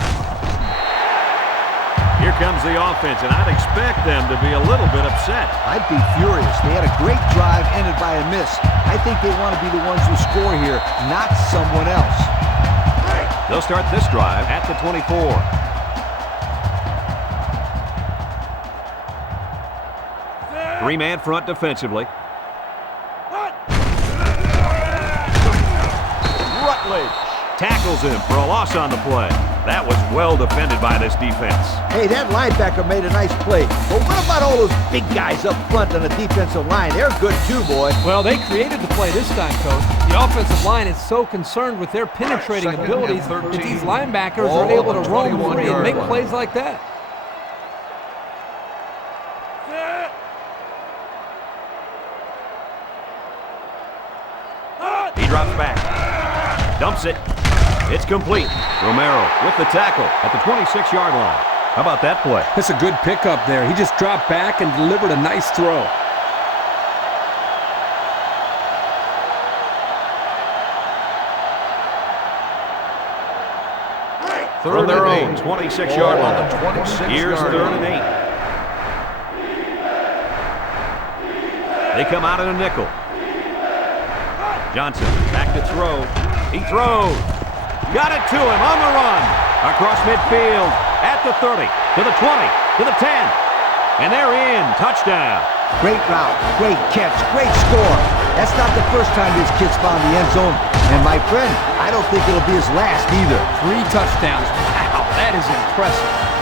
Here comes the offense, and I'd expect them to be a little bit upset. I'd be furious. They had a great drive ended by a miss. I think they want to be the ones who score here, not someone else. They'll start this drive at the 24. Three-man front defensively. Rutledge tackles him for a loss on the play. That was well defended by this defense. Hey, that linebacker made a nice play. But what about all those big guys up front on the defensive line? They're good too, boy. Well, they created the play this time, Coach. The offensive line is so concerned with their penetrating abilities that these linebackers are able to roam free and make plays like that. He drops back. Dumps it. It's complete. Romero with the tackle at the 26-yard line. How about that play? That's a good pickup there. He just dropped back and delivered a nice throw. From their own 26-yard line. Here's 3rd and 8. They come out in a nickel. Johnson back to throw. He throws. Got it to him on the run. Across midfield at the 30, to the 20, to the 10. And they're in. Touchdown. Great route, great catch, great score. That's not the first time this kid's found the end zone. And my friend, I don't think it'll be his last either. 3 touchdowns. Wow, that is impressive.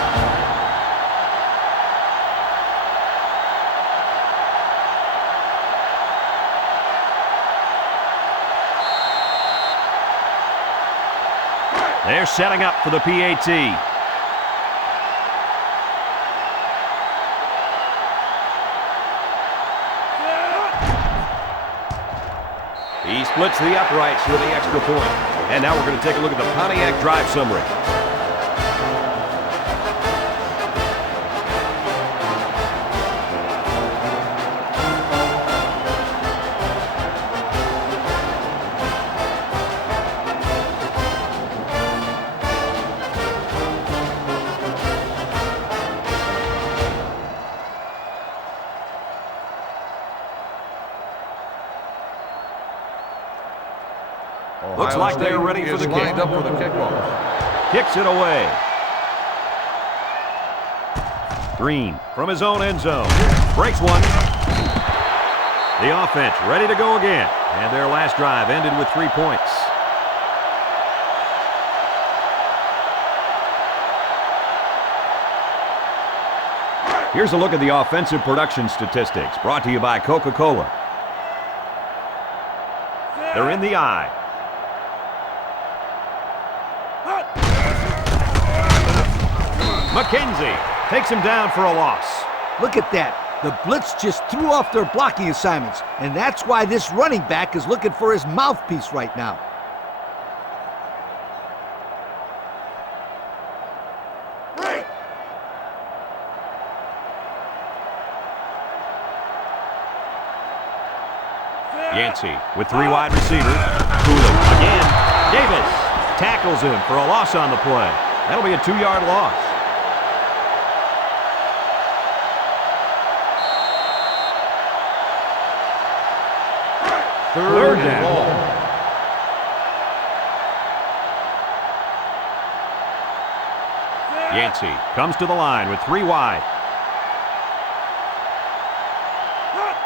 They're setting up for the PAT. He splits the uprights for the extra point. And now we're going to take a look at the Pontiac drive summary. like they're ready for the kick. Lined up for the kickoff. Kicks it away. Green from his own end zone. Breaks one. The offense ready to go again. And their last drive ended with 3 points. Here's a look at the offensive production statistics brought to you by Coca-Cola. They're in the eye. McKenzie takes him down for a loss. Look at that. The blitz just threw off their blocking assignments, and that's why this running back is looking for his mouthpiece right now. Yancey with 3 wide receivers. Cooley again. Davis tackles him for a loss on the play. That'll be a 2-yard loss. Third down. Yancey comes to the line with 3 wide.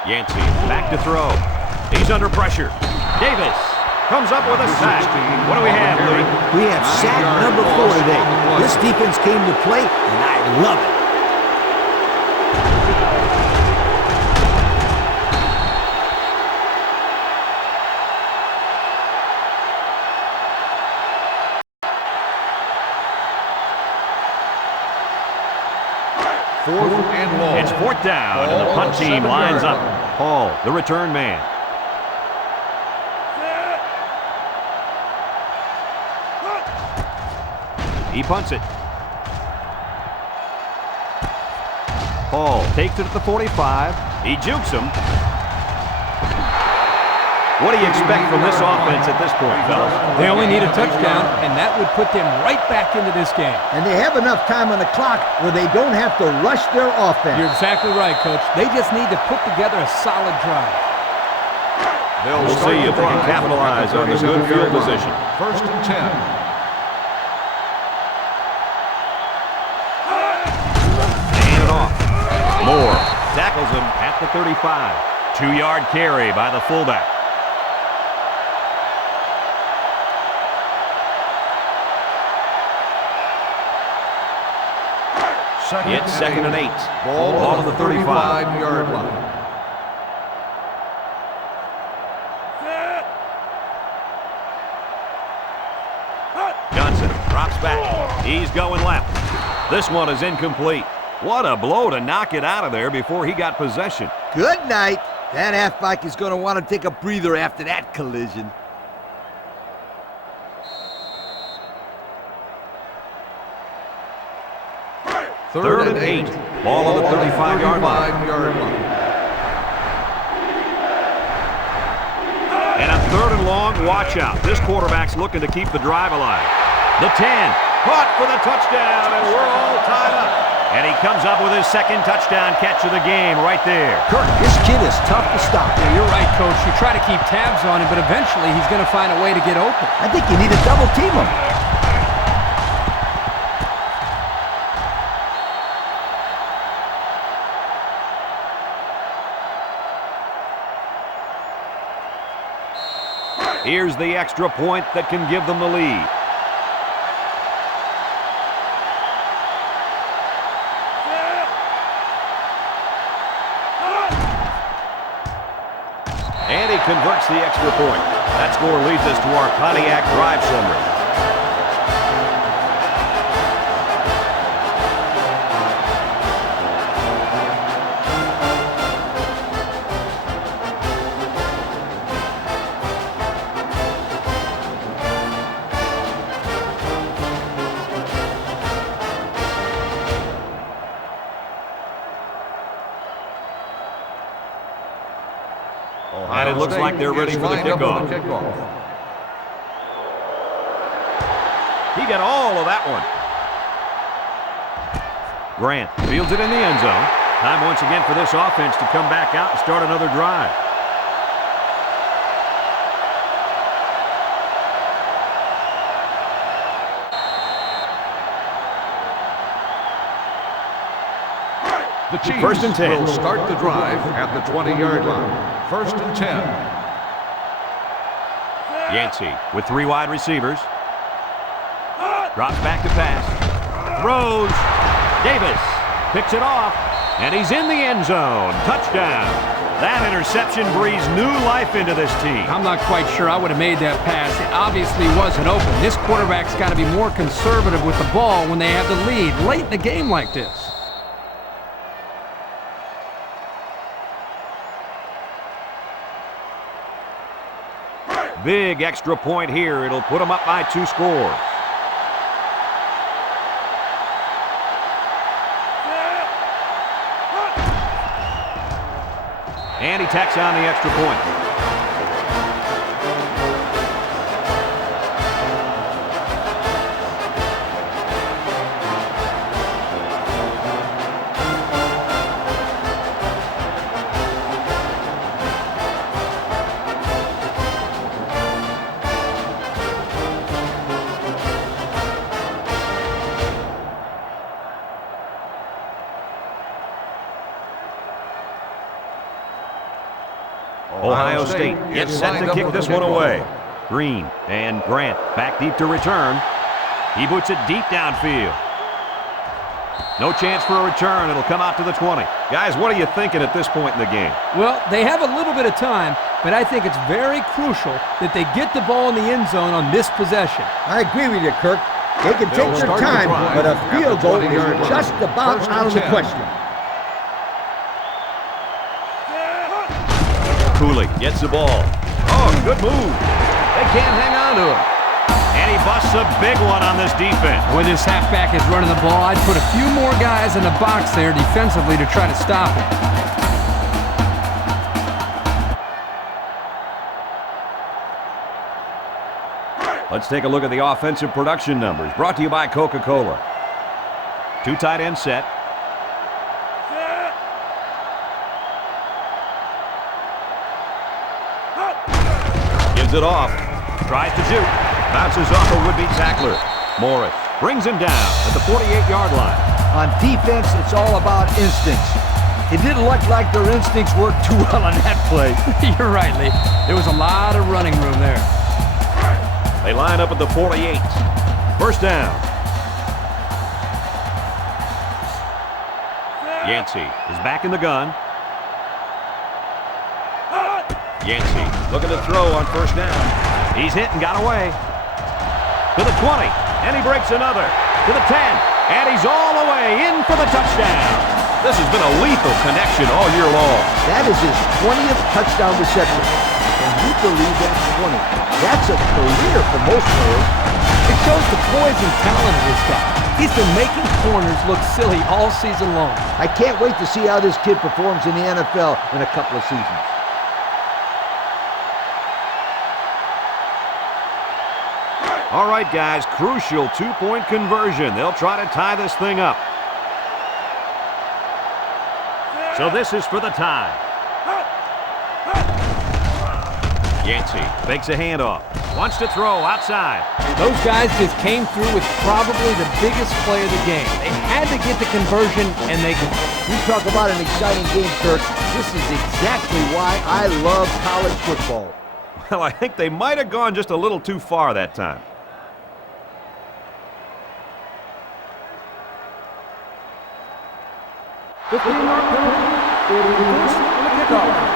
Yancey back to throw. He's under pressure. Davis comes up with a sack. What do we have, Lee? We have sack number 4 today. This defense came to play, and I love it. Fourth and long. It's 4th down, and the punt team lines up. Hall, the return man. He punts it. Hall takes it at the 45. He jukes him. What do you expect from this offense at this point, fellas? They only need a touchdown, and that would put them right back into this game. And they have enough time on the clock where they don't have to rush their offense. You're exactly right, Coach. They just need to put together a solid drive. We'll see if they can capitalize on this good field position. First and 10. Hand it off. Moore tackles him at the 35. 2-yard carry by the fullback. It's 2nd and 8. Ball on the 35-yard line. Johnson drops back. He's going left. This one is incomplete. What a blow to knock it out of there before he got possession. Good night. That halfback is going to want to take a breather after that collision. Third and 8. Ball on the 35-yard line. And a 3rd and long. Watch out. This quarterback's looking to keep the drive alive. The 10. Caught for the touchdown, and we're all tied up. And he comes up with his 2nd touchdown catch of the game right there. Kirk, this kid is tough to stop. Yeah, you're right, Coach. You try to keep tabs on him, but eventually he's going to find a way to get open. I think you need to double team him. Here's the extra point that can give them the lead. And he converts the extra point. That score leads us to our Pontiac drive summary. And it looks like they're ready for the kickoff. He got all of that one. Grant fields it in the end zone. Time once again for this offense to come back out and start another drive. The Chiefs First and 10. will start the drive at the 20-yard line. First and 10. Yancey with 3 wide receivers. Drops back to pass. Throws. Davis picks it off, and he's in the end zone. Touchdown. That interception breathes new life into this team. I'm not quite sure I would have made that pass. It obviously wasn't open. This quarterback's got to be more conservative with the ball when they have the lead late in the game like this. Big extra point here. It'll put them up by 2 scores. And he tacks on the extra point. Ohio State gets set to kick this one away. Green and Grant back deep to return. He boots it deep downfield. No chance for a return. It'll come out to the 20. Guys, what are you thinking at this point in the game? Well, they have a little bit of time, but I think it's very crucial that they get the ball in the end zone on this possession. I agree with you, Kirk. They can take their time, but a field goal is just about out of the question. Cooley gets the ball. Oh, good move. They can't hang on to him. And he busts a big one on this defense. When this halfback is running the ball, I'd put a few more guys in the box there defensively to try to stop him. Let's take a look at the offensive production numbers. Brought to you by Coca-Cola. 2 tight ends set. Gives it off. Tries to shoot. Bounces off a would-be tackler. Morris brings him down at the 48-yard line. On defense, it's all about instincts. It didn't look like their instincts worked too well on that play. You're right, Lee. There was a lot of running room there. They line up at the 48. First down. Yancey is back in the gun. Yancey looking to throw on first down. He's hit and got away. To the 20, and he breaks another. To the 10, and he's all the way in for the touchdown. This has been a lethal connection all year long. That is his 20th touchdown reception. And you believe that's 20. That's a career for most players. It shows the poise and talent of this guy. He's been making corners look silly all season long. I can't wait to see how this kid performs in the NFL in a couple of seasons. All right, guys, crucial 2-point conversion. They'll try to tie this thing up. So this is for the tie. Yancey fakes a handoff. Wants to throw outside. Those guys just came through with probably the biggest play of the game. They had to get the conversion, and they could. You talk about an exciting game, Kirk. This is exactly why I love college football. Well, I think they might have gone just a little too far that time. The 15-yard penalty will be reversed on the kickoff.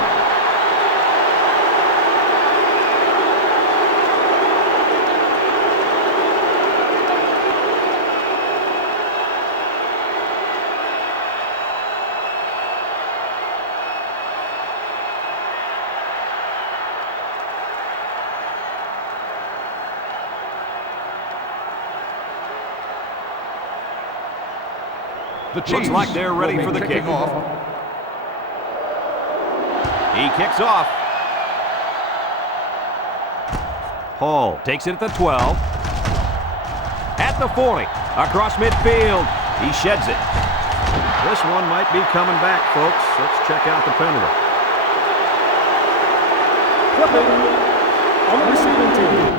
The Chiefs Looks like they're ready for the kick. He kicks off. Hall takes it at the 12. At the 40. Across midfield. He sheds it. This one might be coming back, folks. Let's check out the penalty. Flipping on the receiving team.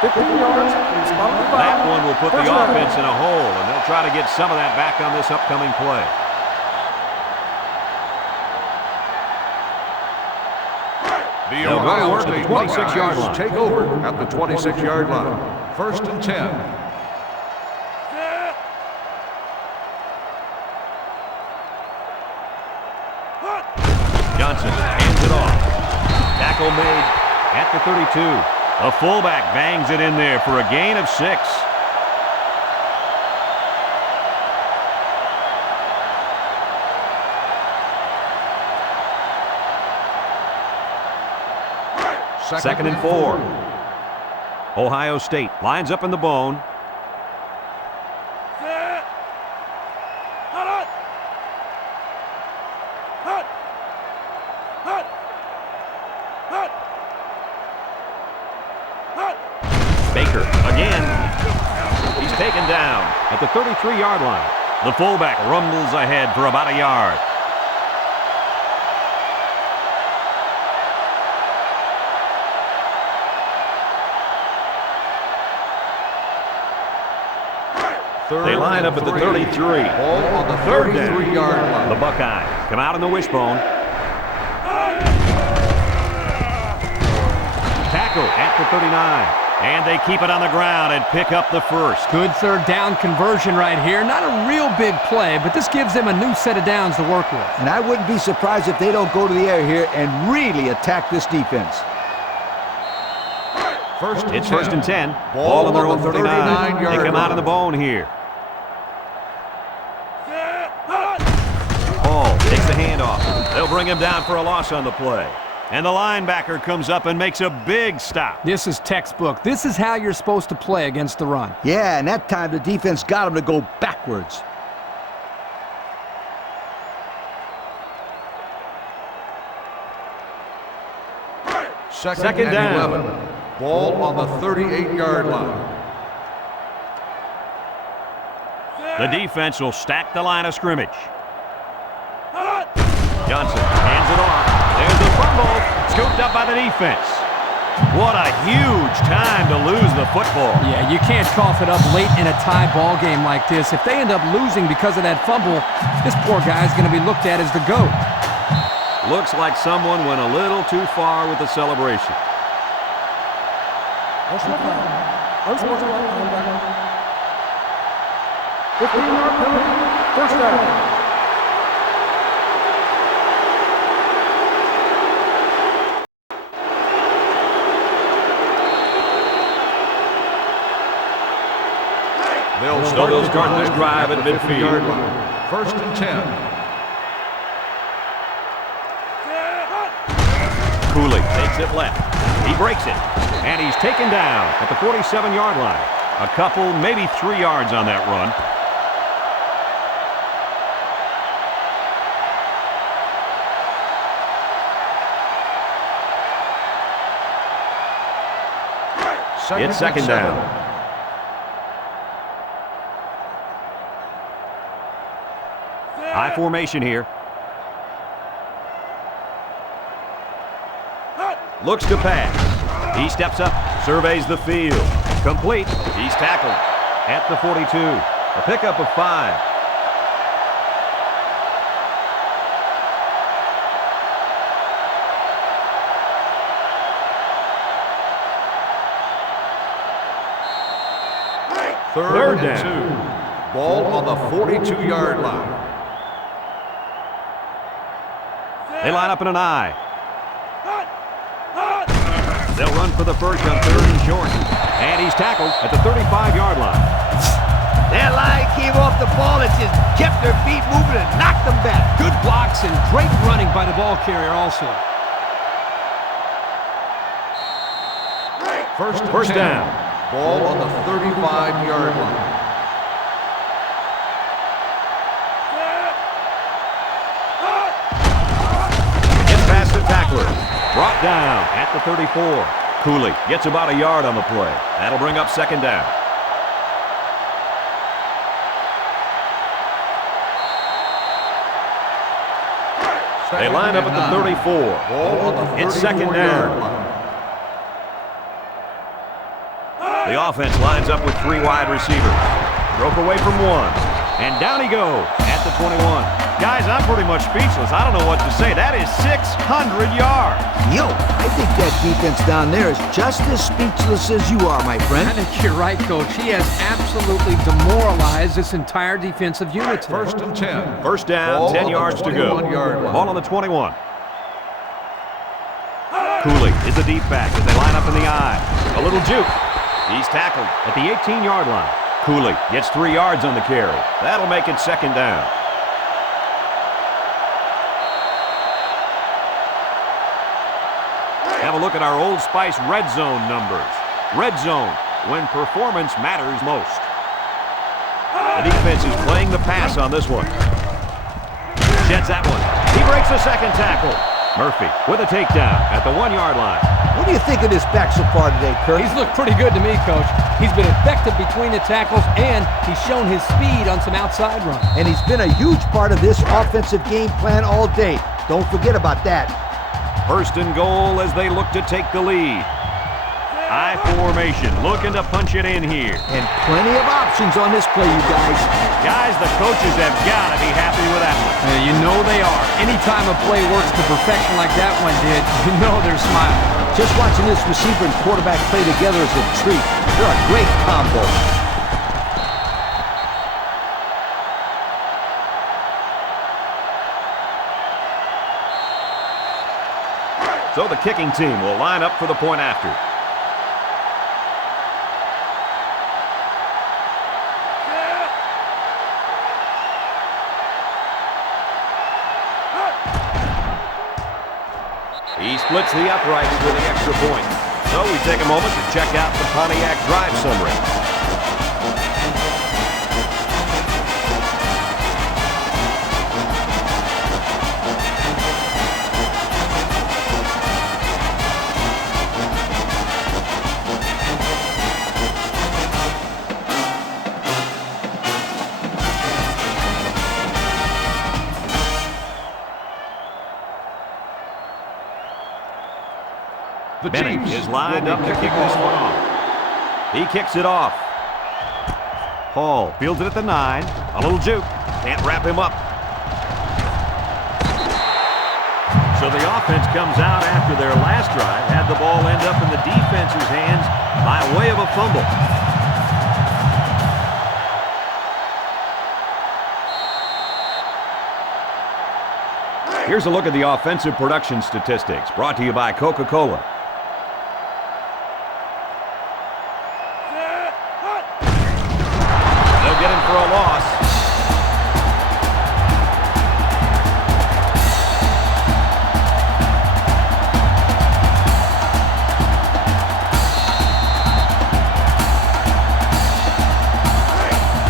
15 yards from the spot of the foul. That one will put the First down. offense in a hole, and they'll try to get some of that back on this upcoming play. The They'll go to Ohio work at the State 26-yard Buckeyes line. take over at the 26-yard line. 1st and 10. Johnson hands it off. Tackle made at the 32. The fullback bangs it in there for a gain of 6. Second and 4. Ohio State lines up in the bone. Baker again. He's taken down at the 33-yard line. The fullback rumbles ahead for about a yard. They line up at the 33. Ball on the Third down. 33-yard line. The Buckeyes come out on the wishbone. Tackle at the 39. And they keep it on the ground and pick up the first. Good third down conversion right here. Not a real big play, but this gives them a new set of downs to work with. And I wouldn't be surprised if they don't go to the air here and really attack this defense. It's 1st and 10. Ball on their own 39. They come out of the bone here. Hall takes the handoff. They'll bring him down for a loss on the play. And the linebacker comes up and makes a big stop. This is textbook. This is how you're supposed to play against the run. Yeah, and that time the defense got him to go backwards. Second and down. 11. Ball on the 38-yard line. The defense will stack the line of scrimmage. Johnson hands it off. There's the fumble. Scooped up by the defense. What a huge time to lose the football. Yeah, you can't cough it up late in a tie ball game like this. If they end up losing because of that fumble, this poor guy's going to be looked at as the GOAT. Looks like someone went a little too far with the celebration. Personal foul. Unsportsmanlike conduct. 15-yard penalty. First down. They'll start this drive at midfield. 1st and 10. Cooley takes it left. He breaks it. And he's taken down at the 47-yard line. A couple, maybe 3 yards on that run. It's second down. High formation here. Looks to pass. He steps up, surveys the field. Complete. He's tackled at the 42. A pickup of 5. Third and down. 2. Ball on the 42-yard line. They line up in an I. They'll run for the first on 3rd and short. And he's tackled at the 35-yard line. That line came off the ball and just kept their feet moving and knocked them back. Good blocks and great running by the ball carrier also. First down. Ball on the 35-yard line. Gets past the tackler. Brought down at the 34. Cooley gets about a yard on the play. That'll bring up second down. They line up at the 34. Ball on the 34-yard It's second down. line. The offense lines up with 3 wide receivers. Broke away from 1. And down he goes at the 21. Guys, I'm pretty much speechless. I don't know what to say. That is 600 yards. Yo, I think that defense down there is just as speechless as you are, my friend. I think you're right, Coach. He has absolutely demoralized this entire defensive unit today. First and 10. First down, 10 yards to go. 21-yard line. Ball on the 21. Cooley is the deep back as they line up in the I. A little juke. He's tackled at the 18-yard line. Cooley gets 3 yards on the carry. That'll make it second down. Have a look at our Old Spice red zone numbers. Red zone, when performance matters most. The defense is playing the pass on this one. Sheds that one. He breaks the second tackle. Murphy with a takedown at the 1-yard line. What do you think of this back so far today, Kurt? He's looked pretty good to me, Coach. He's been effective between the tackles, and he's shown his speed on some outside runs. And he's been a huge part of this offensive game plan all day. Don't forget about that. First and goal as they look to take the lead. I formation, looking to punch it in here. And plenty of options on this play, you guys. Guys, the coaches have got to be happy with that one. You know they are. Anytime a play works to perfection like that one did, you know they're smiling. Just watching this receiver and quarterback play together is a treat. They're a great combo. So the kicking team will line up for the point after. He splits the uprights with the extra point. So we take a moment to check out the Pontiac drive summary. Bennett is lined up to kick this one off. He kicks it off. Hall fields it at the 9. A little juke. Can't wrap him up. So the offense comes out after their last drive. Had the ball end up in the defense's hands by way of a fumble. Here's a look at the offensive production statistics brought to you by Coca-Cola. They'll get him for a loss.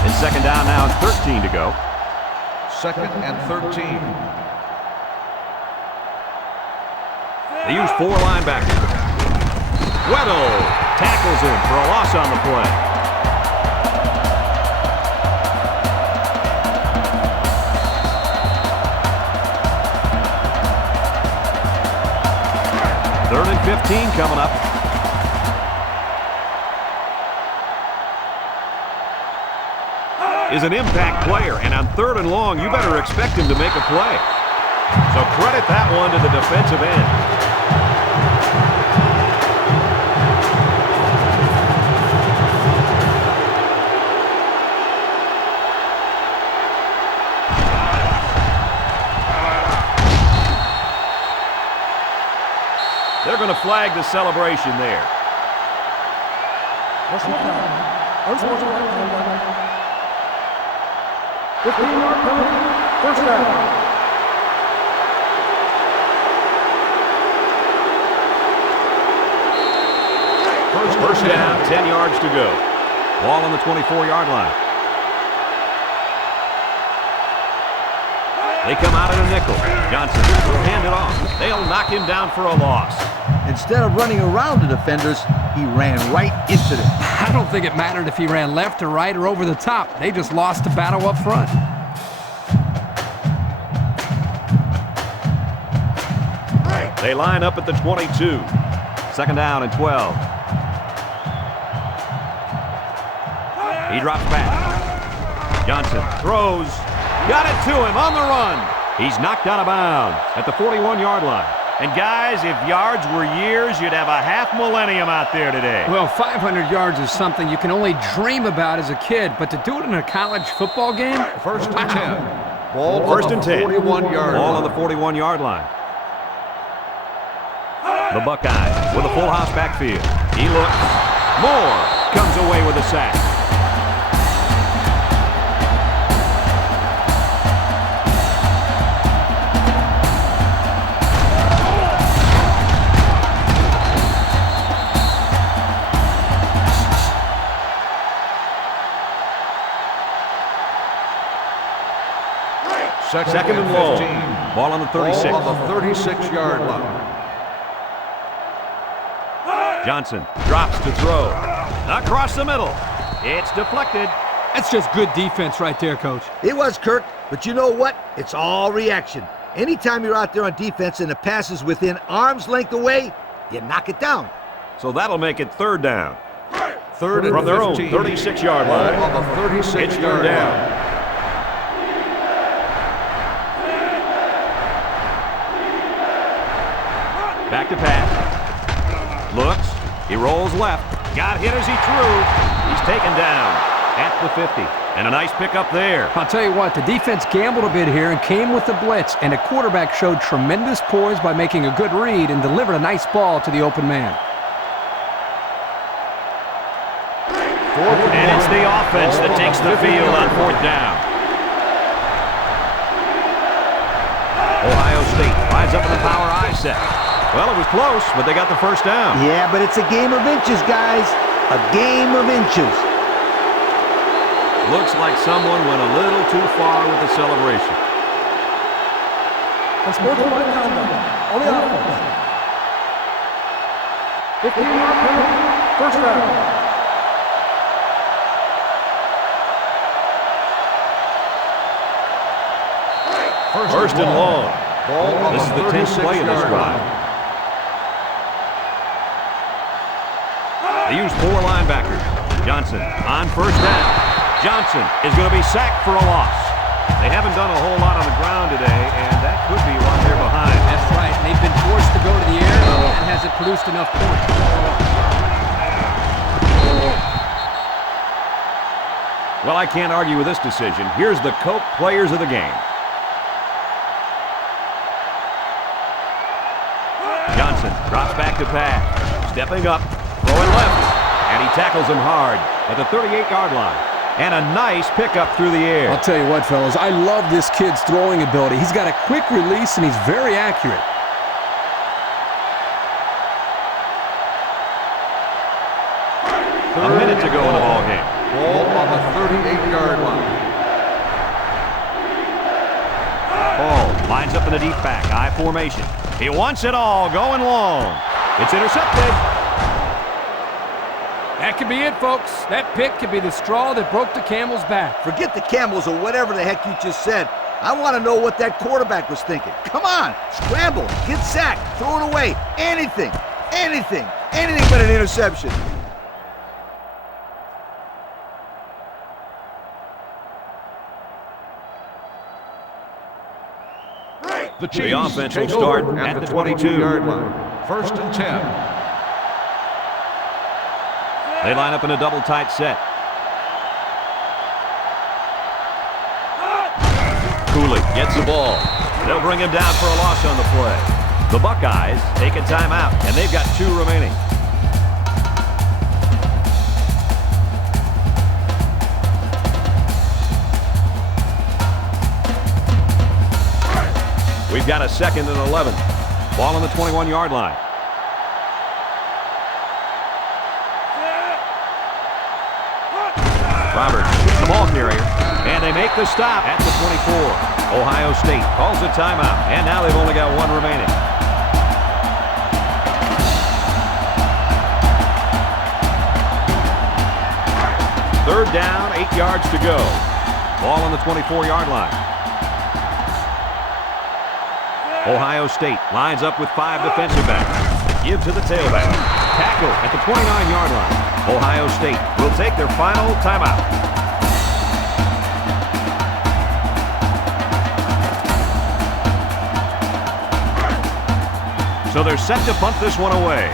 It's second down now and 13 to go. Second and 13. They use 4 linebackers. Weddle tackles him for a loss on the play. Third and 15 coming up. Is an impact player, and on 3rd and long, you better expect him to make a play. So credit that one to the defensive end. They're going to flag the celebration there. Personal foul. Unsportsmanlike conduct. 15-yard penalty. First down. First down, 10 yards to go. Ball on the 24-yard line. They come out in a nickel. Johnson will hand it off. They'll knock him down for a loss. Instead of running around the defenders, he ran right into them. I don't think it mattered if he ran left or right or over the top. They just lost the battle up front. They line up at the 22. Second down and 12. He drops back. Johnson throws. Got it to him on the run. He's knocked out of bounds at the 41-yard line. And guys, if yards were years, you'd have a half millennium out there today. Well, 500 yards is something you can only dream about as a kid, but to do it in a college football game? First and 10. Ball First on and the 10. 41-yard Ball line. on the 41-yard line. The Buckeyes with a full house backfield. He looks. Moore comes away with a sack. Second and long. Ball on the 36. Ball on the 36-yard line. Johnson drops to throw. Across the middle. It's deflected. That's just good defense right there, Coach. It was, Kirk, but you know what? It's all reaction. Anytime you're out there on defense and the pass is within arm's length away, you knock it down. So that'll make it third down. Third and From their own 15. 36-yard Ball line. on the 36-yard It's third down. line. Back to pass. Looks. He rolls left. Got hit as he threw. He's taken down at the 50. And a nice pickup there. I'll tell you what, the defense gambled a bit here and came with the blitz, and the quarterback showed tremendous poise by making a good read and delivered a nice ball to the open man. And it's the offense that takes the field on fourth down. Ohio State lines up in the power I set. Well, it was close, but they got the first down. Yeah, but it's a game of inches, guys. A game of inches. Looks like someone went a little too far with the celebration. Unsportsmanlike conduct on the offense. 15-yard penalty. First down. First and long. Ball on This is the 10th play of this 36-yard drive. line. They use four linebackers. Johnson on first down. Johnson is going to be sacked for a loss. They haven't done a whole lot on the ground today, and that could be why they're behind. That's right. They've been forced to go to the air and hasn't produced enough points. Well, I can't argue with this decision. Here's the Coke players of the game. Johnson drops back to pass. Stepping up, throwing left, and he tackles him hard at the 38-yard line. And a nice pickup through the air. I'll tell you what, fellas, I love this kid's throwing ability. He's got a quick release, and he's very accurate. A minute to go in the ball game. Ball on the 38-yard line. Ball lines up in the deep back, I formation. He wants it all, going long. It's intercepted. That could be it, folks. That pick could be the straw that broke the camel's back. Forget the Camels or whatever the heck you just said. I want to know what that quarterback was thinking. Come on, scramble, get sacked, throw it away. Anything, anything, anything but an interception. The The offense will take start over at the 22-yard line. First and 10. They line up in a double tight set. Cooley gets the ball. They'll bring him down for a loss on the play. The Buckeyes take a timeout, and they've got 2 remaining. We've got a 2nd and 11. Ball on the 21-yard line. Roberts, the ball carrier, and they make the stop at the 24. Ohio State calls a timeout, and now they've only got 1 remaining. Third down, 8 yards to go. Ball on the 24-yard line. Ohio State lines up with 5 defensive backs. Give to the tailback. Tackle at the 29-yard line. Ohio State will take their final timeout. So they're set to punt this one away.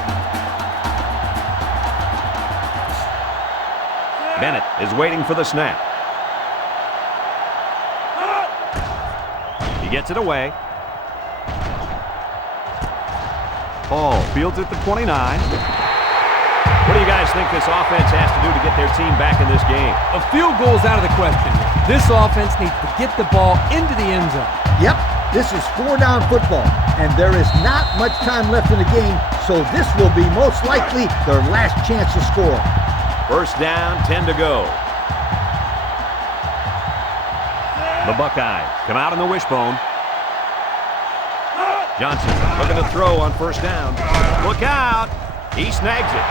Bennett is waiting for the snap. He gets it away. Hall fields at the 29. What do you guys think this offense has to do to get their team back in this game? A field goal is out of the question. This offense needs to get the ball into the end zone. Yep, this is 4-down football, and there is not much time left in the game, so this will be most likely their last chance to score. First down, 10 to go. The Buckeyes come out on the wishbone. Johnson looking to throw on first down. Look out! He snags it.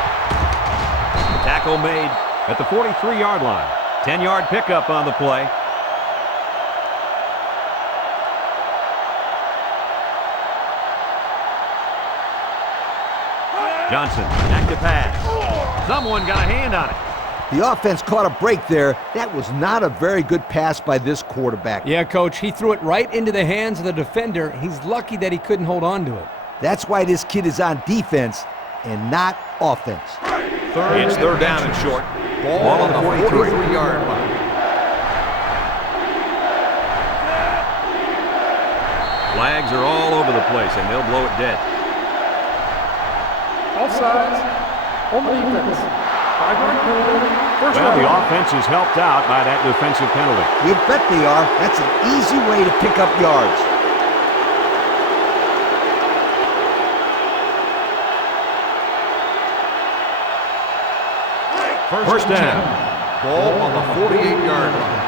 The tackle made at the 43-yard line. 10-yard pickup on the play. Johnson, active pass. Someone got a hand on it. The offense caught a break there. That was not a very good pass by this quarterback. Yeah, Coach, he threw it right into the hands of the defender. He's lucky that he couldn't hold on to it. That's why this kid is on defense and not offense. It's third down and short. Ball on the 43-yard line. Flags are all over the place, and they'll blow it dead. Offsides. On the defense. 5-yard penalty. First Well, down. the offense is helped out by that defensive penalty. You bet they are. That's an easy way to pick up yards. First down. Ball on the 48-yard line.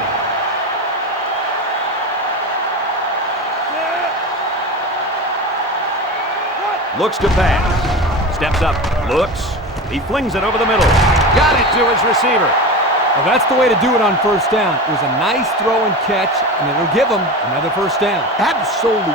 Looks to pass. Steps up. Looks. He flings it over the middle. Got it to his receiver. Well, that's the way to do it on first down. It was a nice throw and catch, and it'll give him another first down. Absolutely.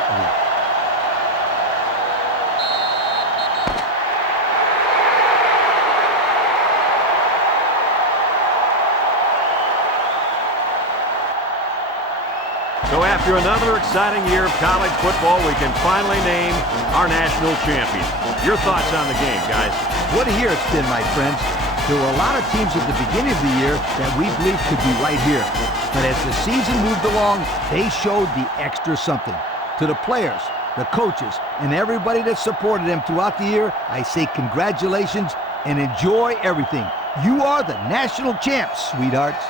So after another exciting year of college football, we can finally name our national champion. Your thoughts on the game, guys? What a year it's been, my friends. There were a lot of teams at the beginning of the year that we believed could be right here. But as the season moved along, they showed the extra something. To the players, the coaches, and everybody that supported them throughout the year, I say congratulations and enjoy everything. You are the national champs, sweethearts.